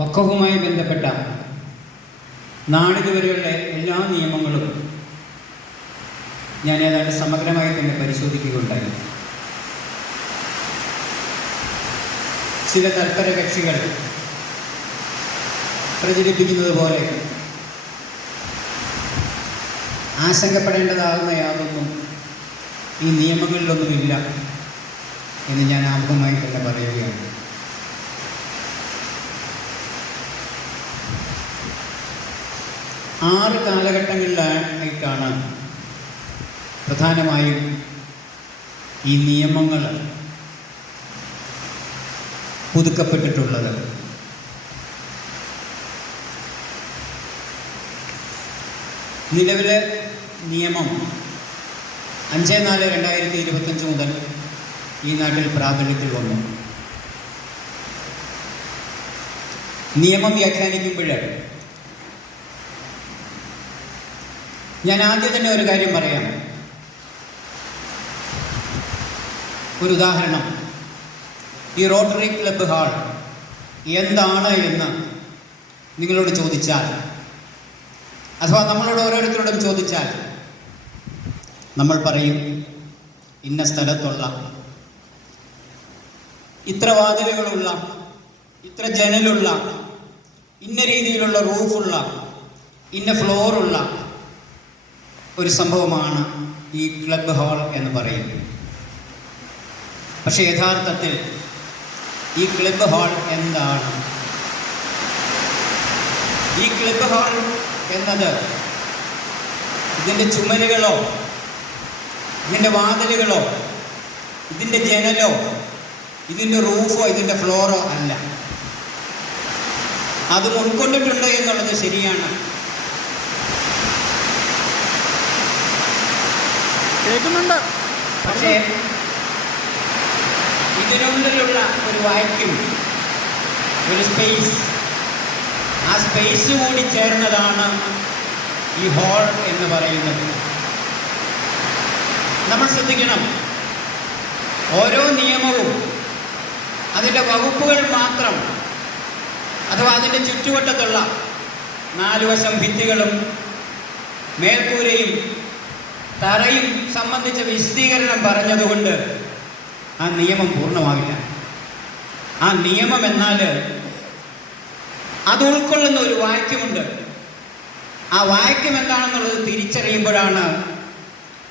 വഖഫുമായി ബന്ധപ്പെട്ട നാളിതുവരെയുള്ള എല്ലാ നിയമങ്ങളും ഞാൻ ഏതാണ്ട് സമഗ്രമായി തന്നെ പരിശോധിക്കുകയുണ്ടായി. ചില തൽപര കക്ഷികൾ പ്രചരിപ്പിക്കുന്നത് പോലെ ആശങ്കപ്പെടേണ്ടതാകുന്ന യാതൊന്നും ഈ നിയമങ്ങളിലൊന്നുമില്ല എന്ന് ഞാൻ ആമുഖമായി തന്നെ പറയുകയാണ്. ആറ് കാലഘട്ടങ്ങളിലായിട്ടാണ് പ്രധാനമായും ഈ നിയമങ്ങൾ പുതുക്കപ്പെട്ടിട്ടുള്ളത്. നിലവിലെ നിയമം 5/4/2025 മുതൽ ഈ നാട്ടിൽ പ്രാബല്യത്തിൽ വന്നു. നിയമം വ്യാഖ്യാനിക്കുമ്പോൾ ഞാൻ ആദ്യം തന്നെ ഒരു കാര്യം പറയാം. ഒരു ഉദാഹരണം, ഈ റോട്ടറി ക്ലബ്ബ് ഹാൾ എന്താണ് എന്ന് നിങ്ങളോട് ചോദിച്ചാൽ, അഥവാ നമ്മളോട് ഓരോരുത്തരോടും ചോദിച്ചാൽ, നമ്മൾ പറയും ഇന്ന സ്ഥലത്തുള്ള ഇത്ര വാതിലുകളുള്ള, ഇത്ര ജനലുള്ള, ഇന്ന രീതിയിലുള്ള റൂഫുള്ള, ഇന്ന ഫ്ലോറുള്ള ഒരു സംഭവമാണ് ഈ ക്ലബ്ബ് ഹാൾ എന്ന് പറയുന്നത്. പക്ഷേ യഥാർത്ഥത്തിൽ ഈ ക്ലബ്ബ് ഹാൾ എന്താണ്? ഈ ക്ലബ്ബ് ഹാൾ എന്നത് ഇതിൻ്റെ ചുമരുകളോ, ഇതിൻ്റെ വാതിലുകളോ, ഇതിൻ്റെ ജനലോ, ഇതിൻ്റെ റൂഫോ, ഇതിൻ്റെ ഫ്ലോറോ അല്ല. അതും ഉൾക്കൊണ്ടിട്ടുണ്ട് എന്നുള്ളത് ശരിയാണ്. കേൾക്കുന്നുണ്ട്. പക്ഷേ ഇതിനുള്ളിലുള്ള ഒരു വാക്യൂം, ഒരു സ്പേസ്, ആ സ്പേസ് കൂടി ചേർന്നതാണ് ഈ ഹാൾ എന്ന് പറയുന്നത്. നമ്മൾ ശ്രദ്ധിക്കണം, ഓരോ നിയമവും അതിൻ്റെ വകുപ്പുകൾ മാത്രം, അഥവാ അതിൻ്റെ ചുറ്റുവട്ടത്തുള്ള 4 വശം ഭിത്തികളും മേൽക്കൂരയും തറയും സംബന്ധിച്ച വിശദീകരണം പറഞ്ഞതുകൊണ്ട് ആ നിയമം പൂർണ്ണമാകില്ല. ആ നിയമം എന്നാൽ അത് ഉൾക്കൊള്ളുന്ന ഒരു വാക്യമുണ്ട്. ആ വാക്യം എന്താണെന്നുള്ളത് തിരിച്ചറിയുമ്പോഴാണ്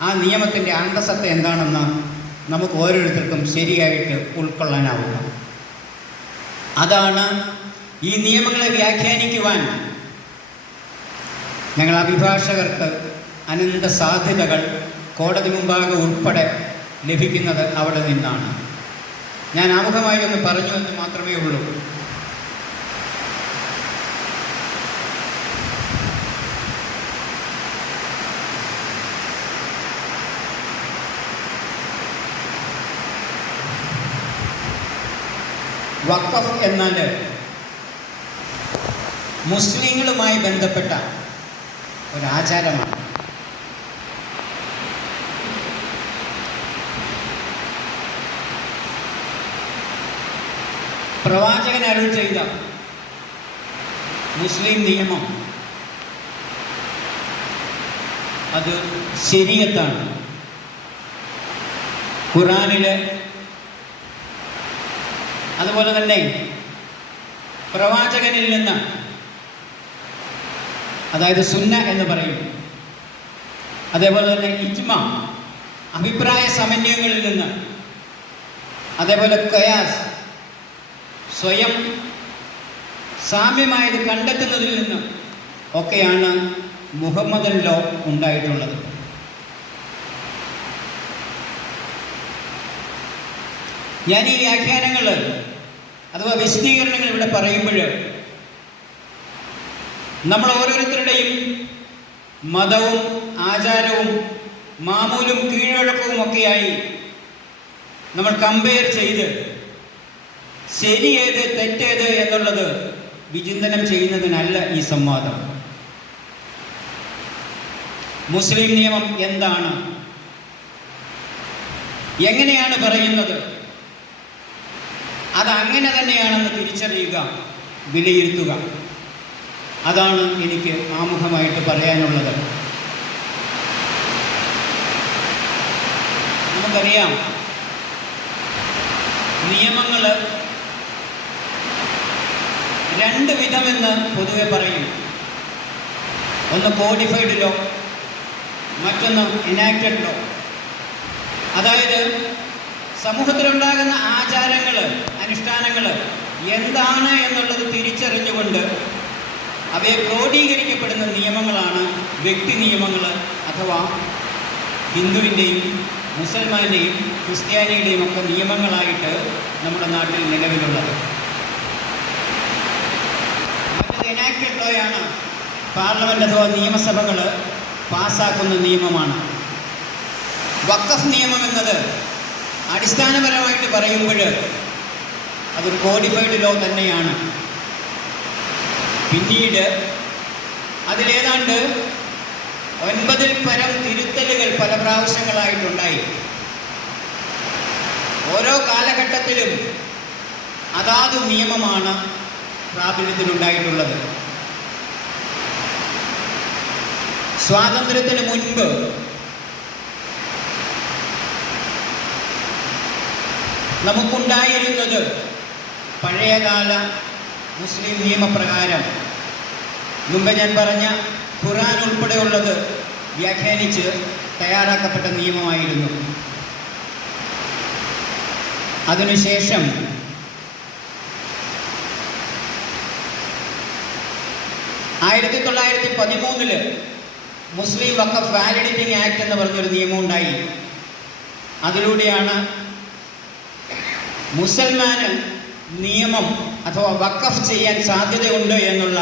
ആ നിയമത്തിൻ്റെ അന്തസത്ത എന്താണെന്ന് നമുക്ക് ഓരോരുത്തർക്കും ശരിയായിട്ട് ഉൾക്കൊള്ളാനാവുക. അതാണ് ഈ നിയമങ്ങളെ വ്യാഖ്യാനിക്കുവാൻ ഞങ്ങൾ അഭിഭാഷകർക്ക് അനന്ത സാധ്യതകൾ കോടതി മുമ്പാകെ ഉൾപ്പെടെ ലഭിക്കുന്നത് അവിടെ നിന്നാണ്. ഞാൻ ആമുഖമായി ഒന്ന് പറഞ്ഞു എന്ന് മാത്രമേ ഉള്ളൂ. വഖഫ് എന്നാൽ മുസ്ലിങ്ങളുമായി ബന്ധപ്പെട്ട ഒരാചാരമാണ്. പ്രവാചകൻ അരുൾ ചെയ്ത മുസ്ലിം നിയമം അത് ശരീഅത്താണ്. ഖുർആനിലെ അതുപോലെ തന്നെ പ്രവാചകനിൽ നിന്ന്, അതായത് സുന്ന എന്ന് പറയും, അതേപോലെ തന്നെ ഇജ്മ, അഭിപ്രായ സമന്വയങ്ങളിൽ നിന്ന്, അതേപോലെ ഖയാസ്, സ്വയം സാമ്യമായത് കണ്ടെത്തുന്നതിൽ നിന്ന് ഒക്കെയാണ് മുഹമ്മദൻ ലോ ഉണ്ടായിട്ടുള്ളത്. ഞാൻ ഈ വ്യാഖ്യാനങ്ങൾ അഥവാ വിശദീകരണങ്ങൾ ഇവിടെ പറയുമ്പോൾ നമ്മൾ ഓരോരുത്തരുടെയും മതവും ആചാരവും മാമൂലും കീഴ്വഴക്കവും ഒക്കെയായി നമ്മൾ കമ്പയർ ചെയ്ത് ശരിയേത് തെറ്റേത് എന്നുള്ളത് വിചിന്തനം ചെയ്യുന്നതിനല്ല ഈ സംവാദം. മുസ്ലിം നിയമം എന്താണ്, എങ്ങനെയാണ് പറയുന്നത്, അത് അങ്ങനെ തന്നെയാണെന്ന് തിരിച്ചറിയുക വിലയിരുത്തുക. അതാണ് എനിക്ക് ആമുഖമായിട്ട് പറയാനുള്ളത്. നമുക്കറിയാം, നിയമങ്ങൾ രണ്ട് വിധമെന്ന് പൊതുവെ പറയും. ഒന്ന് കോഡിഫൈഡ് ലോ, മറ്റൊന്ന് ഇനാക്റ്റഡ് ലോ. അതായത് സമൂഹത്തിലുണ്ടാകുന്ന ആചാരങ്ങൾ, അനുഷ്ഠാനങ്ങൾ എന്താണ് എന്നുള്ളത് തിരിച്ചറിഞ്ഞുകൊണ്ട് അവയെ ക്രോഡീകരിക്കപ്പെടുന്ന നിയമങ്ങളാണ് വ്യക്തി നിയമങ്ങൾ, അഥവാ ഹിന്ദുവിൻ്റെയും മുസൽമാൻ്റെയും ക്രിസ്ത്യാനിയുടെയും ഒക്കെ നിയമങ്ങളായിട്ട് നമ്മുടെ നാട്ടിൽ നിലവിലുള്ളത്. മറ്റത് എനാക്റ്റഡ് ലോയാണ്. പാർലമെൻറ്റ് അഥവാ നിയമസഭകൾ പാസ്സാക്കുന്ന നിയമമാണ്. വഖഫ് നിയമം എന്നത് അടിസ്ഥാനപരമായിട്ട് പറയുമ്പോൾ അതൊരു കോഡിഫൈഡ് ലോ തന്നെയാണ്. പിന്നീട് അതിലേതാണ്ട് 9-ൽ പരം തിരുത്തലുകൾ പല പ്രാവശ്യങ്ങളായിട്ടുണ്ടായി. ഓരോ കാലഘട്ടത്തിലും അതാത് നിയമമാണ് പ്രാബല്യത്തിലുണ്ടായിട്ടുള്ളത്. സ്വാതന്ത്ര്യത്തിന് മുൻപ് നമുക്കുണ്ടായിരുന്നത് പഴയകാല മുസ്ലിം നിയമപ്രകാരം മുമ്പ് ഞാൻ പറഞ്ഞ ഖുർആൻ ഉൾപ്പെടെയുള്ളത് വ്യാഖ്യാനിച്ച് തയ്യാറാക്കപ്പെട്ട നിയമമായിരുന്നു. അതിനുശേഷം ആയിരത്തി 1913 മുസ്ലിം വഖഫ് വാലിഡിറ്റിംഗ് ആക്ട് എന്ന് പറഞ്ഞൊരു നിയമം ഉണ്ടായി. അതിലൂടെയാണ് മുസൽമാന് നിയമം അഥവാ വഖഫ് ചെയ്യാൻ സാധ്യതയുണ്ട് എന്നുള്ള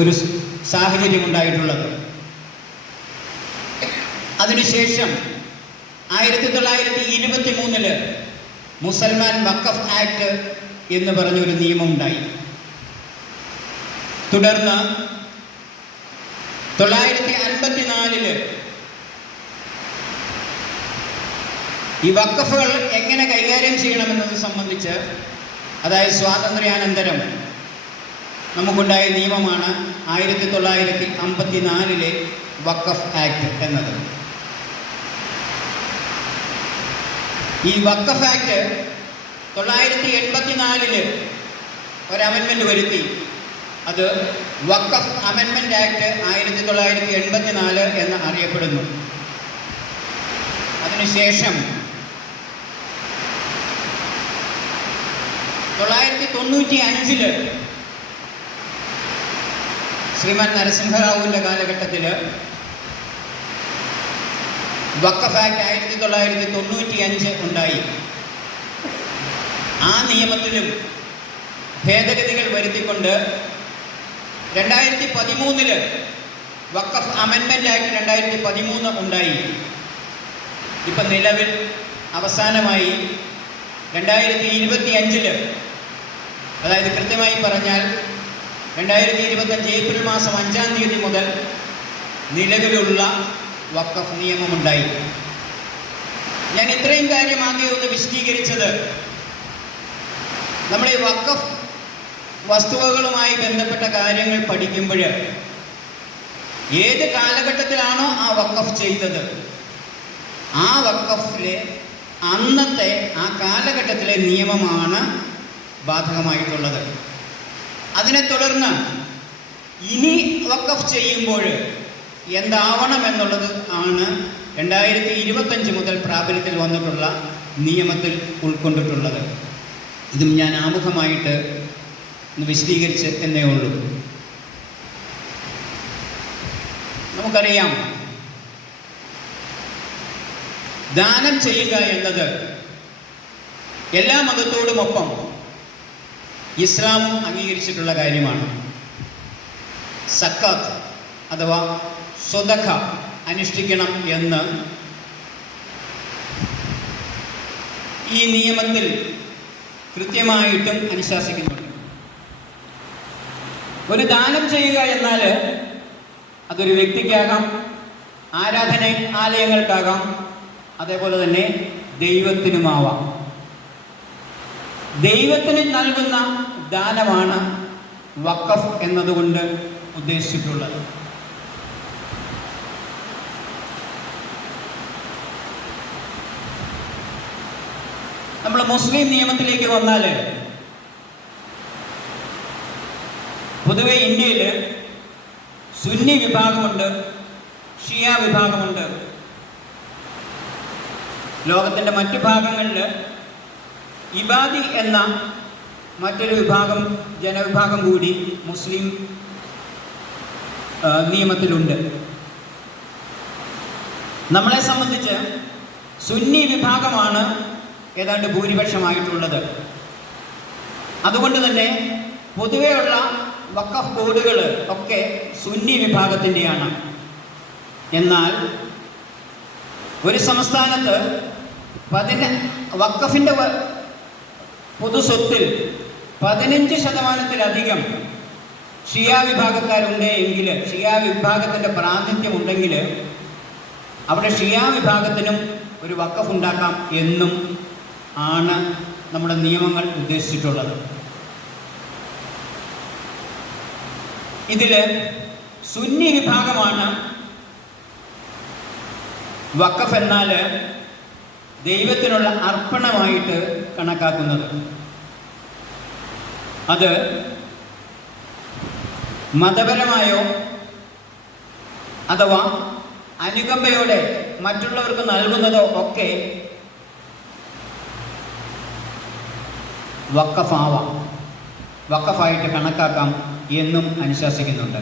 ഒരു സാഹചര്യം ഉണ്ടായിട്ടുള്ളത്. അതിനുശേഷം 1923 മുസൽമാൻ വഖഫ് ആക്ട് എന്ന് പറഞ്ഞൊരു നിയമം ഉണ്ടായി. തുടർന്ന് 1954 ഈ വഖഫുകൾ എങ്ങനെ കൈകാര്യം ചെയ്യണമെന്നത് സംബന്ധിച്ച്, അതായത് സ്വാതന്ത്ര്യാനന്തരം നമുക്കുണ്ടായ നിയമമാണ് 1954 വഖഫ് ആക്ട് എന്നത്. ഈ വഖഫ് ആക്ട് 1984 ഒരു അമെൻമെൻറ്റ് വരുത്തി. അത് വഖഫ് അമെൻമെൻറ്റ് ആക്ട് 1984 എന്ന് അറിയപ്പെടുന്നു. അതിനുശേഷം 1995 ശ്രീമാൻ നരസിംഹറാവുവിൻ്റെ കാലഘട്ടത്തിൽ വഖഫ് ആക്ട് 1995 ഉണ്ടായി. ആ നിയമത്തിലും ഭേദഗതികൾ വരുത്തിക്കൊണ്ട് 2013 വഖഫ് അമെൻമെൻറ്റ് ആക്ട് 2013 ഉണ്ടായി. ഇപ്പം നിലവിൽ അവസാനമായി 2025 അതായത് കൃത്യമായി പറഞ്ഞാൽ 2025 ഏപ്രിൽ മാസം 5-ാം തീയതി മുതൽ നിലവിലുള്ള വഖഫ് നിയമമുണ്ടായി. ഞാൻ ഇത്രയും കാര്യം ആദ്യം ഒന്ന് വിശദീകരിച്ചത്, നമ്മൾ ഈ വഖഫ് വസ്തുവകളുമായി ബന്ധപ്പെട്ട കാര്യങ്ങൾ പഠിക്കുമ്പോൾ ഏത് കാലഘട്ടത്തിലാണോ ആ വഖഫ് ചെയ്തത്, ആ വഖഫിലെ അന്നത്തെ ആ കാലഘട്ടത്തിലെ നിയമമാണ് ബാധകമായിട്ടുള്ളത്. അതിനെ തുടർന്ന് ഇനി വഖഫ് ചെയ്യുമ്പോൾ എന്താവണം എന്നുള്ളത് ആണ് 2025 മുതൽ പ്രാബല്യത്തിൽ വന്നിട്ടുള്ള നിയമത്തിൽ ഉൾക്കൊണ്ടിട്ടുള്ളത്. ഇതും ഞാൻ ആമുഖമായിട്ട് വിശദീകരിച്ച് എന്നേ ഉള്ളൂ. നമുക്കറിയാം, ദാനം ചെയ്യുക എന്നത് എല്ലാ മതത്തോടുമൊപ്പം ഇസ്ലാമും അംഗീകരിച്ചിട്ടുള്ള കാര്യമാണ്. സക്കാത്ത് അഥവാ സ്വതക്ക അനുഷ്ഠിക്കണം എന്ന് ഈ നിയമത്തിൽ കൃത്യമായിട്ടും അനുശാസിക്കുന്നുണ്ട്. ഒരു ദാനം ചെയ്യുക എന്നാൽ അതൊരു വ്യക്തിക്കാകാം, ആരാധനാലയങ്ങൾക്കാകാം, അതേപോലെ തന്നെ ദൈവത്തിനുമാവാം. ദൈവത്തിന് നൽകുന്ന ദാനമാണ് വഖഫ് എന്നതുകൊണ്ട് ഉദ്ദേശിച്ചിട്ടുള്ളത്. നമ്മൾ മുസ്ലിം നിയമത്തിലേക്ക് വന്നാൽ പൊതുവെ ഇന്ത്യയിൽ സുന്നി വിഭാഗമുണ്ട്, ഷിയ വിഭാഗമുണ്ട്. ലോകത്തിൻ്റെ മറ്റു ഭാഗങ്ങളിൽ ഇബാദി എന്ന മറ്റൊരു വിഭാഗം, ജനവിഭാഗം കൂടി മുസ്ലിം നിയമത്തിലുണ്ട്. നമ്മളെ സംബന്ധിച്ച് സുന്നി വിഭാഗമാണ് ഏതാണ്ട് ഭൂരിപക്ഷമായിട്ടുള്ളത്. അതുകൊണ്ട് തന്നെ പൊതുവെയുള്ള വഖഫ് ബോർഡുകൾ ഒക്കെ സുന്നി വിഭാഗത്തിൻ്റെയാണ്. എന്നാൽ ഒരു സംസ്ഥാനത്ത് വഖഫിൻ്റെ പൊതുസ്വത്തിൽ 15% ഷിയ വിഭാഗക്കാരുണ്ട് എങ്കിൽ, ഷിയ വിഭാഗത്തിൻ്റെ പ്രാതിനിധ്യമുണ്ടെങ്കിൽ അവിടെ ഷിയ വിഭാഗത്തിനും ഒരു വഖഫ് ഉണ്ടാക്കാം എന്നും ആണ് നമ്മുടെ നിയമങ്ങൾ ഉദ്ദേശിച്ചിട്ടുള്ളത്. ഇതിൽ സുന്നി വിഭാഗമാണ് വഖഫ് എന്നാൽ ദൈവത്തിനുള്ള അർപ്പണമായിട്ട് കണക്കാക്കുന്നത്. അത് മതപരമായോ അഥവാ അനുകമ്പയോടെ മറ്റുള്ളവർക്ക് നൽകുന്നതോ ഒക്കെ വഖഫാവാം, വഖഫായിട്ട് കണക്കാക്കാം എന്നും അനുശാസിക്കുന്നുണ്ട്.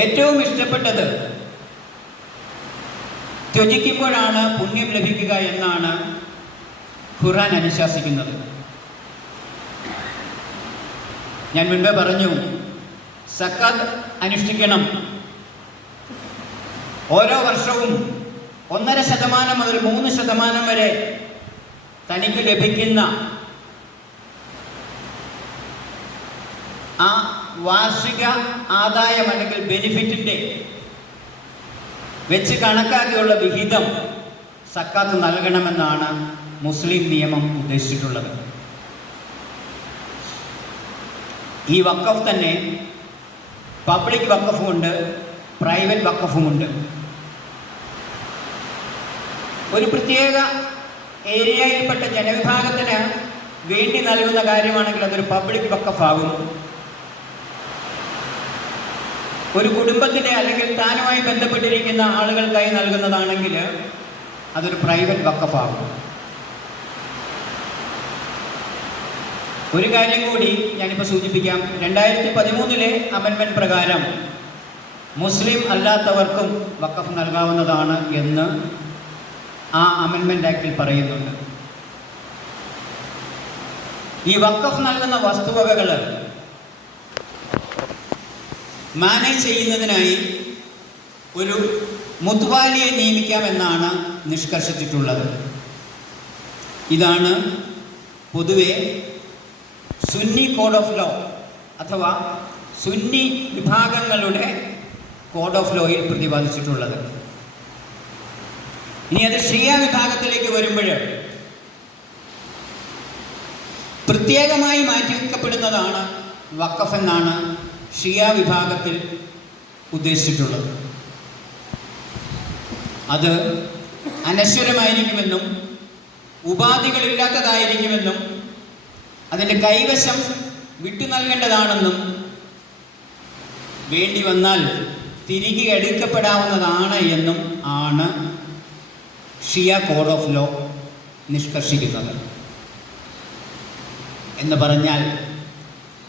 ഏറ്റവും ഇഷ്ടപ്പെട്ടത് ത്യജിക്കുമ്പോഴാണ് പുണ്യം ലഭിക്കുക എന്നാണ് ഖുർആൻ അനുശാസിക്കുന്നത്. ഞാൻ മുൻപേ പറഞ്ഞു, സക്കാത്ത് അനുഷ്ഠിക്കണം. ഓരോ വർഷവും 1.5% മുതൽ 3% വരെ തനിക്ക് ലഭിക്കുന്ന ആ വാർഷിക ആദായം അല്ലെങ്കിൽ ബെനിഫിറ്റിൻ്റെ വെച്ച് കണക്കാക്കിയുള്ള വിഹിതം സക്കാത്ത് നൽകണമെന്നാണ് മുസ്ലിം നിയമം ഉദ്ദേശിച്ചിട്ടുള്ളത്. ഈ വഖഫ് തന്നെ പബ്ലിക് വഖഫുമുണ്ട്, പ്രൈവറ്റ് വഖഫുമുണ്ട്. ഒരു പ്രത്യേക ഏരിയയിൽപ്പെട്ട ജനവിഭാഗത്തിന് വേണ്ടി നൽകുന്ന കാര്യമാണെങ്കിൽ അതൊരു പബ്ലിക് വഖഫാകും. ഒരു കുടുംബത്തിൻ്റെ അല്ലെങ്കിൽ താനുമായി ബന്ധപ്പെട്ടിരിക്കുന്ന ആളുകൾക്കായി നൽകുന്നതാണെങ്കിൽ അതൊരു പ്രൈവറ്റ് വഖഫാകും. ഒരു കാര്യം കൂടി ഞാനിപ്പോൾ സൂചിപ്പിക്കാം. 2013 അമെൻമെൻറ്റ് പ്രകാരം മുസ്ലിം അല്ലാത്തവർക്കും വഖഫ് നൽകാവുന്നതാണ് എന്ന് ആ അമെൻമെൻറ്റ് ആക്ടിൽ പറയുന്നുണ്ട്. ഈ വഖഫ് നൽകുന്ന വസ്തുവകകൾ മാനേജ് ചെയ്യുന്നതിനായി ഒരു മുത്വാലിയെ നിയമിക്കാമെന്നാണ് നിഷ്കർഷിച്ചിട്ടുള്ളത്. ഇതാണ് പൊതുവെ സുന്നി കോഡ് ഓഫ് ലോ അഥവാ സുന്നി വിഭാഗങ്ങളുടെ കോഡ് ഓഫ് ലോയിൽ പ്രതിപാദിച്ചിട്ടുള്ളത്. ഇനി അത് ഷിയ വിഭാഗത്തിലേക്ക് വരുമ്പോൾ പ്രത്യേകമായി മാറ്റിവെക്കപ്പെടുന്നതാണ് വഖഫ് എന്നാണ് ഷിയ വിഭാഗത്തിൽ ഉദ്ദേശിച്ചിട്ടുള്ളത്. അത് അനശ്വരമായിരിക്കുമെന്നും ഉപാധികളില്ലാത്തതായിരിക്കുമെന്നും അതിൻ്റെ കൈവശം വിട്ടു നൽകേണ്ടതാണെന്നും വേണ്ടി വന്നാൽ തിരികെ എടുക്കപ്പെടാവുന്നതാണ് എന്നും ആണ് ഷിയ കോഡ് ഓഫ് ലോ നിഷ്കർഷിക്കുന്നത്. എന്ന് പറഞ്ഞാൽ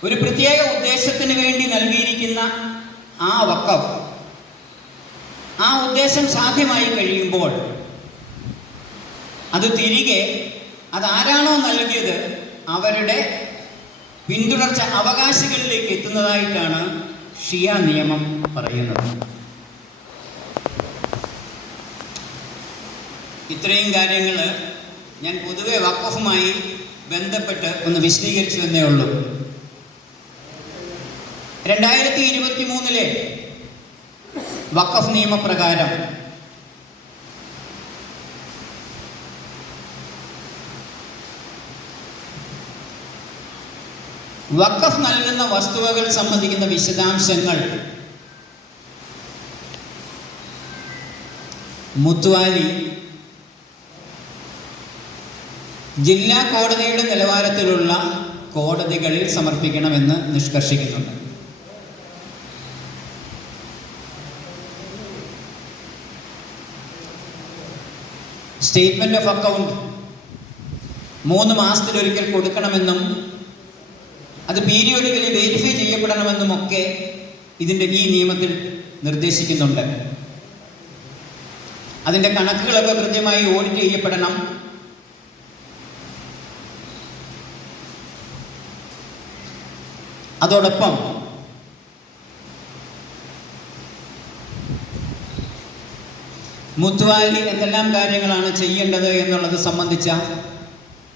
ഒരു പ്രത്യേക ഉദ്ദേശത്തിന് വേണ്ടി നൽകിയിരിക്കുന്ന ആ വഖഫ് ആ ഉദ്ദേശം സാധ്യമായി കഴിയുമ്പോൾ അത് തിരികെ അതാരാണോ നൽകിയത് അവരുടെ പിന്തുടർച്ച അവകാശികളിലേക്ക് എത്തുന്നതായിട്ടാണ് ഷിയ നിയമം പറയുന്നത്. ഇത്രയും കാര്യങ്ങൾ ഞാൻ പൊതുവെ വഖഫുമായി ബന്ധപ്പെട്ട് ഒന്ന് വിശദീകരിച്ചു എന്നേ ഉള്ളൂ. 2023 വഖഫ് നിയമപ്രകാരം വഖഫ് നൽകുന്ന വസ്തുവകൾ സംബന്ധിക്കുന്ന വിശദാംശങ്ങൾ മുത്തുവാലി ജില്ലാ കോടതിയുടെ നിലവാരത്തിലുള്ള കോടതികളിൽ സമർപ്പിക്കണമെന്ന് നിഷ്കർഷിക്കുന്നുണ്ട്. സ്റ്റേറ്റ്മെന്റ് ഓഫ് അക്കൗണ്ട് 3 മാസത്തിലൊരിക്കൽ കൊടുക്കണമെന്നും അത് പീരിയോഡിക്കലി വെരിഫൈ ചെയ്യപ്പെടണമെന്നുമൊക്കെ ഈ നിയമത്തിൽ നിർദ്ദേശിക്കുന്നുണ്ട്. അതിൻ്റെ കണക്കുകളൊക്കെ കൃത്യമായി ഓഡിറ്റ് ചെയ്യപ്പെടണം. അതോടൊപ്പം മുത്തുവാലി എന്തെല്ലാം കാര്യങ്ങളാണ് ചെയ്യേണ്ടത് എന്നുള്ളത് സംബന്ധിച്ച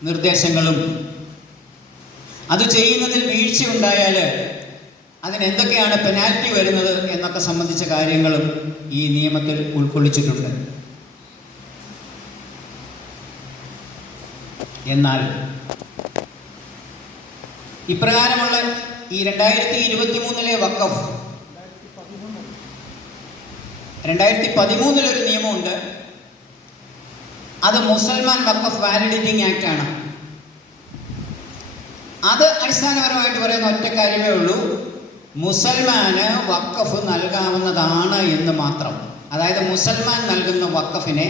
നിർദ്ദേശങ്ങളും അത് ചെയ്യുന്നതിൽ വീഴ്ചയുണ്ടായാൽ അതിനെന്തൊക്കെയാണ് പെനാൽറ്റി വരുന്നത് എന്നൊക്കെ സംബന്ധിച്ച കാര്യങ്ങളും ഈ നിയമത്തിൽ ഉൾക്കൊള്ളിച്ചിട്ടുണ്ട്. എന്നാൽ ഇപ്രകാരമുള്ള ഈ 2023 വഖഫ് 2013 ഒരു നിയമമുണ്ട്. അത് മുസൽമാൻ വഖഫ് വാലിഡേറ്റിംഗ് ആക്ട് ആണ്. അത് അടിസ്ഥാനപരമായിട്ട് പറയുന്ന ഒറ്റ കാര്യമേ ഉള്ളൂ, മുസൽമാന് വഖഫ് നൽകാവുന്നതാണ് എന്ന് മാത്രം. അതായത് മുസൽമാൻ നൽകുന്ന വഖഫിനെ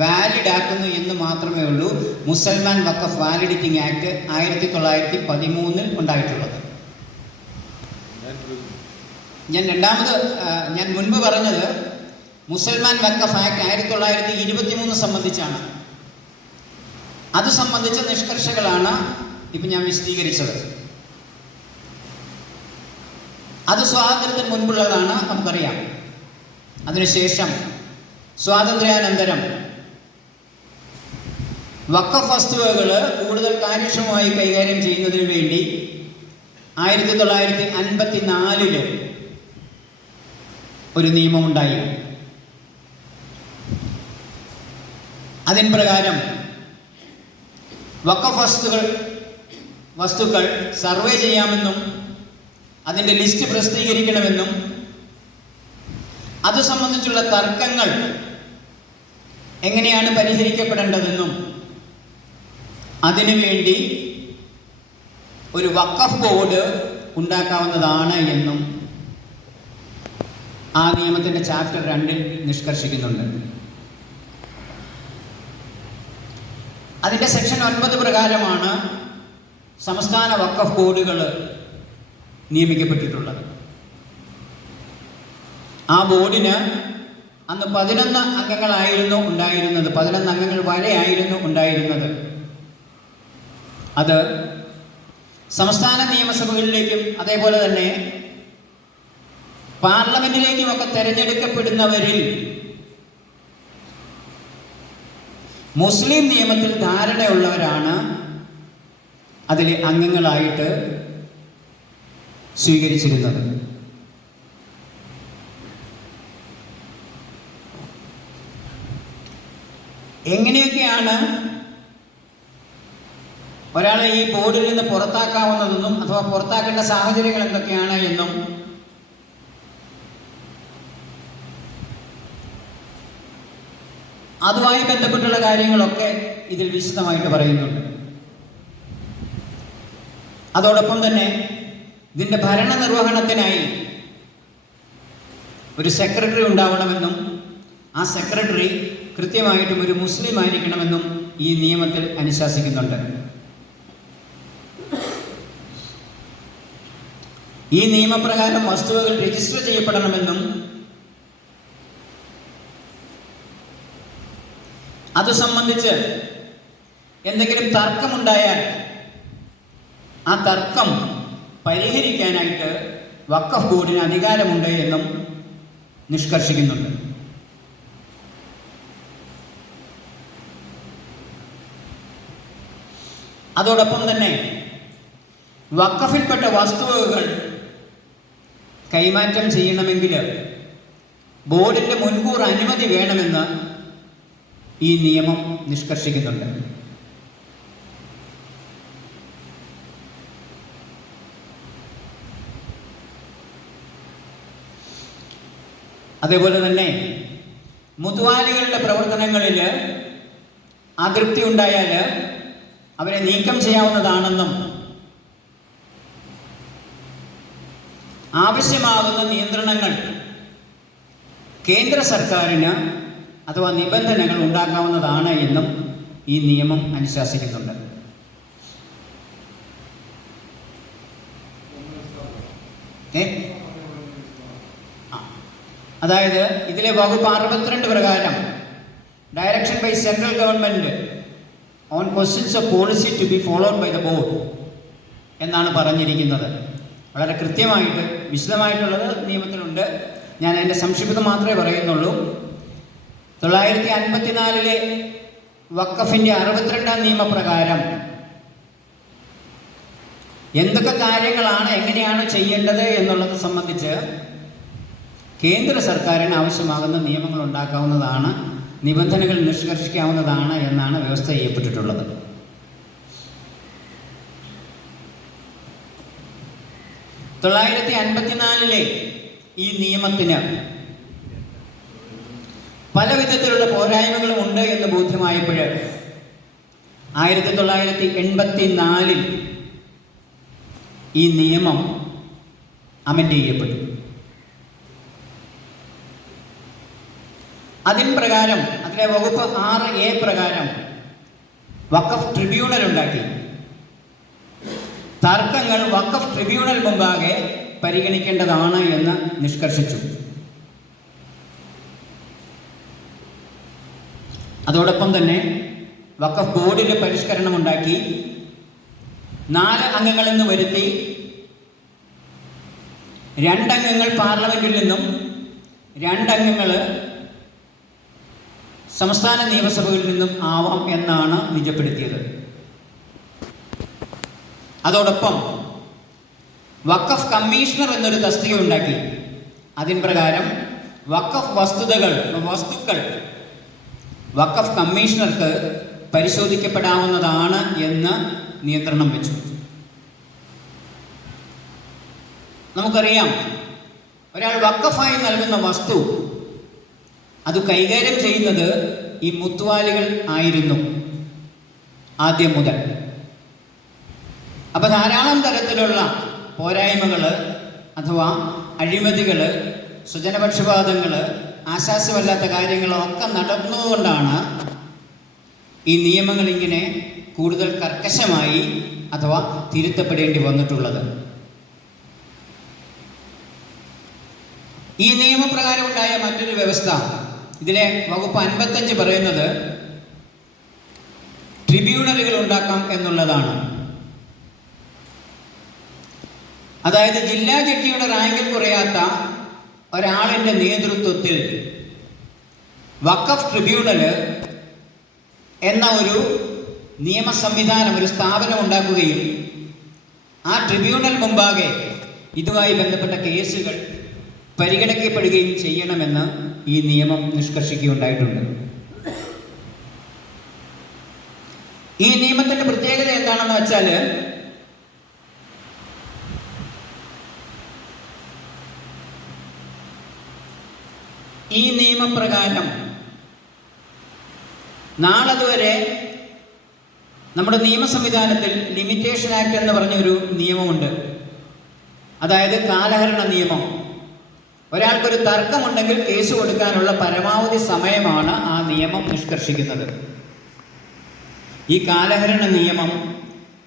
വാലിഡ് ആക്കുന്നു എന്ന് മാത്രമേ ഉള്ളൂ മുസൽമാൻ വഖഫ് വാലിഡേറ്റിംഗ് ആക്ട് 1913 ഉണ്ടായിട്ടുള്ളത്. ഞാൻ മുൻപ് പറഞ്ഞത് മുസൽമാൻ വഖഫ് ആക്ട് 1923 സംബന്ധിച്ചാണ്. അത് സംബന്ധിച്ച നിഷ്കർഷകളാണ് ഇപ്പം ഞാൻ വിശദീകരിച്ചത്. അത് സ്വാതന്ത്ര്യത്തിന് മുൻപുള്ളതാണ്, നമുക്കറിയാം. അതിനുശേഷം സ്വാതന്ത്ര്യാനന്തരം വഖഫ് വസ്തുവകൾ കൂടുതൽ കാര്യക്ഷമമായി കൈകാര്യം ചെയ്യുന്നതിന് വേണ്ടി 1954 ഒരു നിയമമുണ്ടായി. അതിൻ പ്രകാരം വഖഫ് വസ്തുക്കൾ സർവേ ചെയ്യാമെന്നും അതിൻ്റെ ലിസ്റ്റ് പ്രസിദ്ധീകരിക്കണമെന്നും അത് സംബന്ധിച്ചുള്ള തർക്കങ്ങൾ എങ്ങനെയാണ് പരിഹരിക്കപ്പെടേണ്ടതെന്നും അതിനുവേണ്ടി ഒരു വഖഫ് ബോർഡ് ഉണ്ടാക്കാവുന്നതാണ് എന്നും ആ നിയമത്തിൻ്റെ ചാപ്റ്റർ 2 നിഷ്കർഷിക്കുന്നുണ്ട്. അതിൻ്റെ സെക്ഷൻ 9 പ്രകാരമാണ് സംസ്ഥാന വഖഫ് ബോർഡുകൾ നിയമിക്കപ്പെട്ടിട്ടുള്ളത്. ആ ബോർഡിന് അന്ന് 11 അംഗങ്ങളായിരുന്നു ഉണ്ടായിരുന്നത്. 11 അംഗങ്ങൾ വരെയായിരുന്നു ഉണ്ടായിരുന്നത്. അത് സംസ്ഥാന നിയമസഭകളിലേക്കും അതേപോലെ തന്നെ പാർലമെന്റിലേക്കുമൊക്കെ തെരഞ്ഞെടുക്കപ്പെടുന്നവരിൽ മുസ്ലിം നിയമത്തിൽ ധാരണയുള്ളവരാണ് അതിലെ അംഗങ്ങളായിട്ട് സ്വീകരിച്ചിരുന്നത്. എങ്ങനെയൊക്കെയാണ് ഒരാളെ ഈ ബോർഡിൽ നിന്ന് പുറത്താക്കാവുന്നതെന്നും അഥവാ പുറത്താക്കേണ്ട സാഹചര്യങ്ങൾ എന്തൊക്കെയാണ് എന്നും അതുമായി ബന്ധപ്പെട്ടുള്ള കാര്യങ്ങളൊക്കെ ഇതിൽ വിശദമായിട്ട് പറയുന്നുണ്ട്. അതോടൊപ്പം തന്നെ ഇതിൻ്റെ ഭരണനിർവഹണത്തിനായി ഒരു സെക്രട്ടറി ഉണ്ടാവണമെന്നും ആ സെക്രട്ടറി കൃത്യമായിട്ടും ഒരു മുസ്ലിം ആയിരിക്കണമെന്നും ഈ നിയമത്തിൽ അനുശാസിക്കുന്നുണ്ട്. ഈ നിയമപ്രകാരം വസ്തുവകൾ രജിസ്റ്റർ ചെയ്യപ്പെടണമെന്നും അത് സംബന്ധിച്ച് എന്തെങ്കിലും തർക്കമുണ്ടായാൽ ആ തർക്കം പരിഹരിക്കാനായിട്ട് വഖഫ് ബോർഡിന് അധികാരമുണ്ട് എന്നും നിഷ്കർഷിക്കുന്നുണ്ട്. അതോടൊപ്പം തന്നെ വഖഫിൽപ്പെട്ട വസ്തുവകൾ കൈമാറ്റം ചെയ്യണമെങ്കിൽ ബോർഡിൻ്റെ മുൻകൂർ അനുമതി വേണമെന്ന് ഈ നിയമം നിഷ്കർഷിക്കുന്നുണ്ട്. അതേപോലെ തന്നെ മുതുവാലികളുടെ പ്രവർത്തനങ്ങളിൽ അതൃപ്തി ഉണ്ടായാൽ അവരെ നീക്കം ചെയ്യാവുന്നതാണെന്നും ആവശ്യമാകുന്ന നിയന്ത്രണങ്ങൾ കേന്ദ്ര സർക്കാരിന് അഥവാ നിബന്ധനകൾ ഉണ്ടാക്കാവുന്നതാണ് എന്നും ഈ നിയമം അനുശാസിക്കുന്നുണ്ട്. അതായത് ഇതിലെ വകുപ്പ് 62 പ്രകാരം direction by central government on questions of policy to be followed by the board എന്നാണ് പറഞ്ഞിരിക്കുന്നത്. വളരെ കൃത്യമായിട്ട് വിശദമായിട്ടുള്ളത് നിയമത്തിലുണ്ട്. ഞാൻ അതിൻ്റെ സംക്ഷിപ്തം മാത്രമേ പറയുന്നുള്ളൂ. 954 വഖഫിൻ്റെ 62-ാം നിയമപ്രകാരം എന്തൊക്കെ കാര്യങ്ങളാണ് എങ്ങനെയാണ് ചെയ്യേണ്ടത് എന്നുള്ളത് സംബന്ധിച്ച് കേന്ദ്ര സർക്കാരിന് ആവശ്യമാകുന്ന നിയമങ്ങൾ ഉണ്ടാക്കാവുന്നതാണ്, നിബന്ധനകൾ നിഷ്കർഷിക്കാവുന്നതാണ് എന്നാണ് വ്യവസ്ഥ ചെയ്യപ്പെട്ടിട്ടുള്ളത്. തൊള്ളായിരത്തി ഈ നിയമത്തിന് പല വിധത്തിലുള്ള പോരായ്മകളും ഉണ്ട് എന്ന് ബോധ്യമായപ്പോൾ 1984 ഈ നിയമം അമെൻഡ് ചെയ്യപ്പെട്ടു. അതിൻ പ്രകാരം അതിലെ വകുപ്പ് 6A പ്രകാരം വഖഫ് ട്രിബ്യൂണൽ ഉണ്ടാക്കി. തർക്കങ്ങൾ വഖഫ് ട്രിബ്യൂണൽ മുമ്പാകെ പരിഗണിക്കേണ്ടതാണ് എന്ന് നിഷ്കർഷിച്ചു. അതോടൊപ്പം തന്നെ വഖഫ് ബോർഡിൽ പരിഷ്കരണമുണ്ടാക്കി 4 അംഗങ്ങളെന്ന് വരുത്തി 2 അംഗങ്ങൾ പാർലമെന്റിൽ നിന്നും 2 അംഗങ്ങൾ സംസ്ഥാന നിയമസഭകളിൽ നിന്നും ആവാം എന്നാണ് നിജപ്പെടുത്തിയത്. അതോടൊപ്പം വഖഫ് കമ്മീഷണർ എന്നൊരു തസ്തിക ഉണ്ടാക്കി. അതിൻ പ്രകാരം വഖഫ് വസ്തുക്കൾ വഖഫ് കമ്മീഷണർക്ക് പരിശോധിക്കപ്പെടാവുന്നതാണ് എന്ന് നിയന്ത്രണം വെച്ചു. നമുക്കറിയാം, ഒരാൾ വഖഫായി നൽകുന്ന വസ്തു അത് കൈകാര്യം ചെയ്യുന്നത് ഈ മുത്തുവാലികൾ ആയിരുന്നു ആദ്യം മുതൽ. അപ്പം ധാരാളം തരത്തിലുള്ള പോരായ്മകൾ അഥവാ അഴിമതികൾ, സ്വജനപക്ഷപാതങ്ങൾ, ആശാസ്യമല്ലാത്ത കാര്യങ്ങളൊക്കെ നടന്നുകൊണ്ടാണ് ഈ നിയമങ്ങൾ ഇങ്ങനെ കൂടുതൽ കർക്കശമായി അഥവാ തിരുത്തപ്പെടേണ്ടി വന്നിട്ടുള്ളത്. ഈ നിയമപ്രകാരം ഉണ്ടായ മറ്റൊരു വ്യവസ്ഥ, ഇതിലെ വകുപ്പ് 55 പറയുന്നത് ട്രിബ്യൂണലുകൾ ഉണ്ടാക്കാം എന്നുള്ളതാണ്. അതായത് ജില്ലാ ജഡ്ജിയുടെ റാങ്കിൽ കുറയാത്ത ഒരാളിൻ്റെ നേതൃത്വത്തിൽ വഖഫ് ട്രിബ്യൂണൽ എന്ന ഒരു നിയമ സംവിധാനം, ഒരു സ്ഥാപനം ഉണ്ടാക്കുകയും ആ ട്രിബ്യൂണൽ മുമ്പാകെ ഇതുമായി ബന്ധപ്പെട്ട കേസുകൾ പരിഗണിക്കപ്പെടുകയും ചെയ്യണമെന്ന് ഈ നിയമം നിഷ്കർഷിക്കുകയുണ്ടായിട്ടുണ്ട്. ഈ നിയമത്തിൻ്റെ പ്രത്യേകത എന്താണെന്ന് വെച്ചാൽ, ഈ നിയമപ്രകാരം നാളതുവരെ നമ്മുടെ നിയമ സംവിധാനത്തിൽ ലിമിറ്റേഷൻ ആക്ട് എന്ന് പറഞ്ഞൊരു നിയമമുണ്ട്. അതായത് കാലഹരണ നിയമം. ഒരാൾക്കൊരു തർക്കമുണ്ടെങ്കിൽ കേസ് കൊടുക്കാനുള്ള പരമാവധി സമയമാണ് ആ നിയമം നിഷ്കർഷിക്കുന്നത്. ഈ കാലഹരണ നിയമം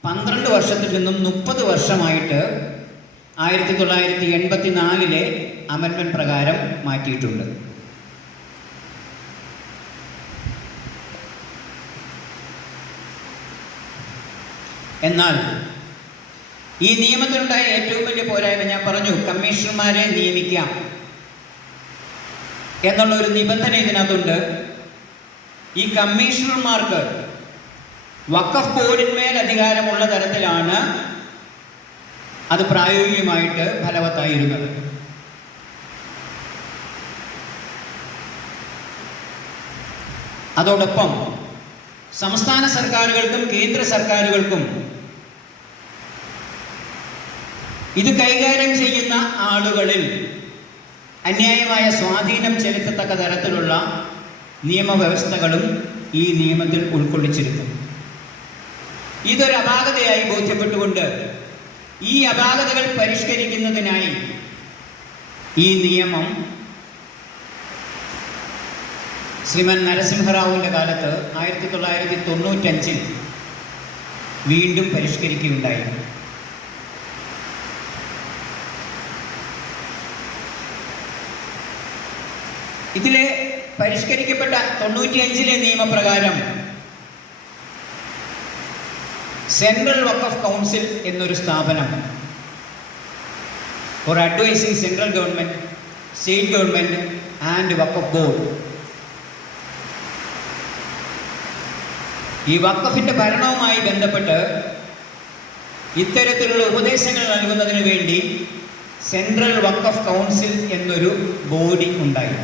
12 വർഷത്തിൽ നിന്നും 30 വർഷമായിട്ട് 1984 അമെൻമെന്റ് പ്രകാരം മാറ്റിയിട്ടുണ്ട്. എന്നാൽ ഈ നിയമത്തിലുണ്ടായ ഏറ്റവും വലിയ പോരായ്മ ഞാൻ പറഞ്ഞു, കമ്മീഷണർമാരെ നിയമിക്കാം എന്നുള്ള ഒരു നിബന്ധന ഇതിനകത്തുണ്ട്. ഈ കമ്മീഷണർമാർക്ക് വഖഫ് ബോർഡിന്മേൽ അധികാരമുള്ള തരത്തിലാണ് അത് പ്രായോഗികമായിട്ട് ഫലവത്തായിരുന്നത്. അതോടൊപ്പം സംസ്ഥാന സർക്കാരുകൾക്കും കേന്ദ്ര സർക്കാരുകൾക്കും ഇത് കൈകാര്യം ചെയ്യുന്ന ആളുകളിൽ അന്യായമായ സ്വാധീനം ചെലുത്തത്തക്ക തരത്തിലുള്ള നിയമവ്യവസ്ഥകളും ഈ നിയമത്തിൽ ഉൾക്കൊള്ളിച്ചിരുന്നു. ഇതൊരു അപാകതയായി ബോധ്യപ്പെട്ടുകൊണ്ട് ഈ അപാകതകൾ പരിഷ്കരിക്കുന്നതിനായി ഈ നിയമം ശ്രീമൻ നരസിംഹറാവുവിൻ്റെ കാലത്ത് 1995 വീണ്ടും പരിഷ്കരിക്കുകയുണ്ടായി. ഇതിലെ പരിഷ്കരിക്കപ്പെട്ട 95 നിയമപ്രകാരം സെൻട്രൽ വഖഫ് കൗൺസിൽ എന്നൊരു സ്ഥാപനം for advising central government, state government and Waqf board, ഈ വഖഫിൻ്റെ ഭരണവുമായി ബന്ധപ്പെട്ട് ഇത്തരത്തിലുള്ള ഉപദേശങ്ങൾ നൽകുന്നതിന് വേണ്ടി സെൻട്രൽ വഖഫ് കൗൺസിൽ എന്നൊരു ബോഡി ഉണ്ടായി.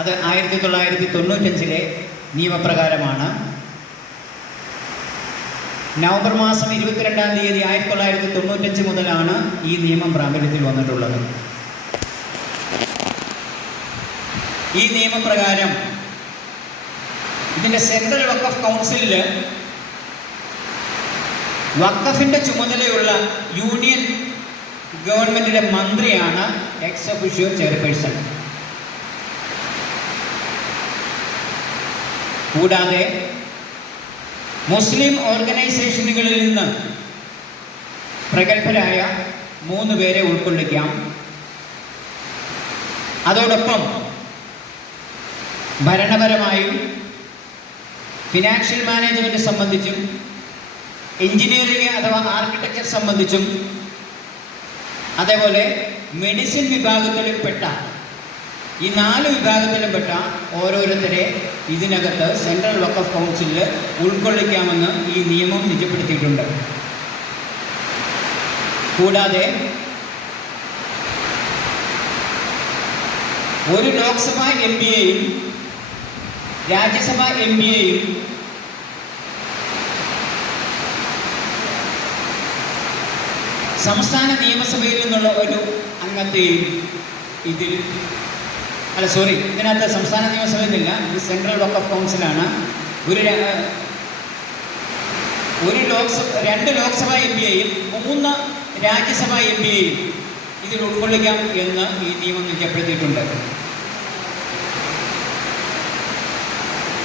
അത് 1995 നിയമപ്രകാരമാണ്. നവംബർ മാസം 22-ാം തീയതി 1995 മുതലാണ് ഈ നിയമം പ്രാബല്യത്തിൽ വന്നിട്ടുള്ളത്. ഈ നിയമപ്രകാരം ഇതിൻ്റെ സെൻട്രൽ വഖഫ് കൗൺസിലിൽ വഖഫിൻ്റെ ചുമതലയുള്ള യൂണിയൻ ഗവൺമെൻറ്റിൻ്റെ മന്ത്രിയാണ് എക്സ് ഒഫീഷ്യോ ചെയർപേഴ്സൺ. കൂടാതെ മുസ്ലിം ഓർഗനൈസേഷനുകളിൽ നിന്ന് പ്രഗത്ഭരായ 3 പേരെ ഉൾക്കൊള്ളിക്കാം. അതോടൊപ്പം ഭരണപരമായും ഫിനാൻഷ്യൽ മാനേജ്മെൻറ്റ് സംബന്ധിച്ചും എഞ്ചിനീയറിംഗ് അഥവാ ആർക്കിടെക്ചർ സംബന്ധിച്ചും അതേപോലെ മെഡിസിൻ വിഭാഗത്തിൽപ്പെട്ട ഈ 4 വിഭാഗത്തിലും പെട്ട ഓരോരുത്തരെ ഇതിനകത്ത് സെൻട്രൽ വഖഫ് കൗൺസിലിൽ ഉൾക്കൊള്ളിക്കാമെന്ന് ഈ നിയമം നിജപ്പെടുത്തിയിട്ടുണ്ട്. കൂടാതെ ഒരു ലോക്സഭാ MP-യെയും രാജ്യസഭാ MP-യെയും സംസ്ഥാന നിയമസഭയിൽ നിന്നുള്ള ഒരു അംഗത്തെയും ഇതിനകത്ത് സംസ്ഥാന നിയമസഭയിൽ നിന്നില്ല, ഇത് സെൻട്രൽ വഖഫ് കൗൺസിലാണ്. 2 ലോക്സഭാ MP-യെയും 3 രാജ്യസഭാ MP-യെയും ഇതിൽ ഉൾക്കൊള്ളിക്കാം എന്ന് ഈ നിയമം നിജപ്പെടുത്തിയിട്ടുണ്ട്.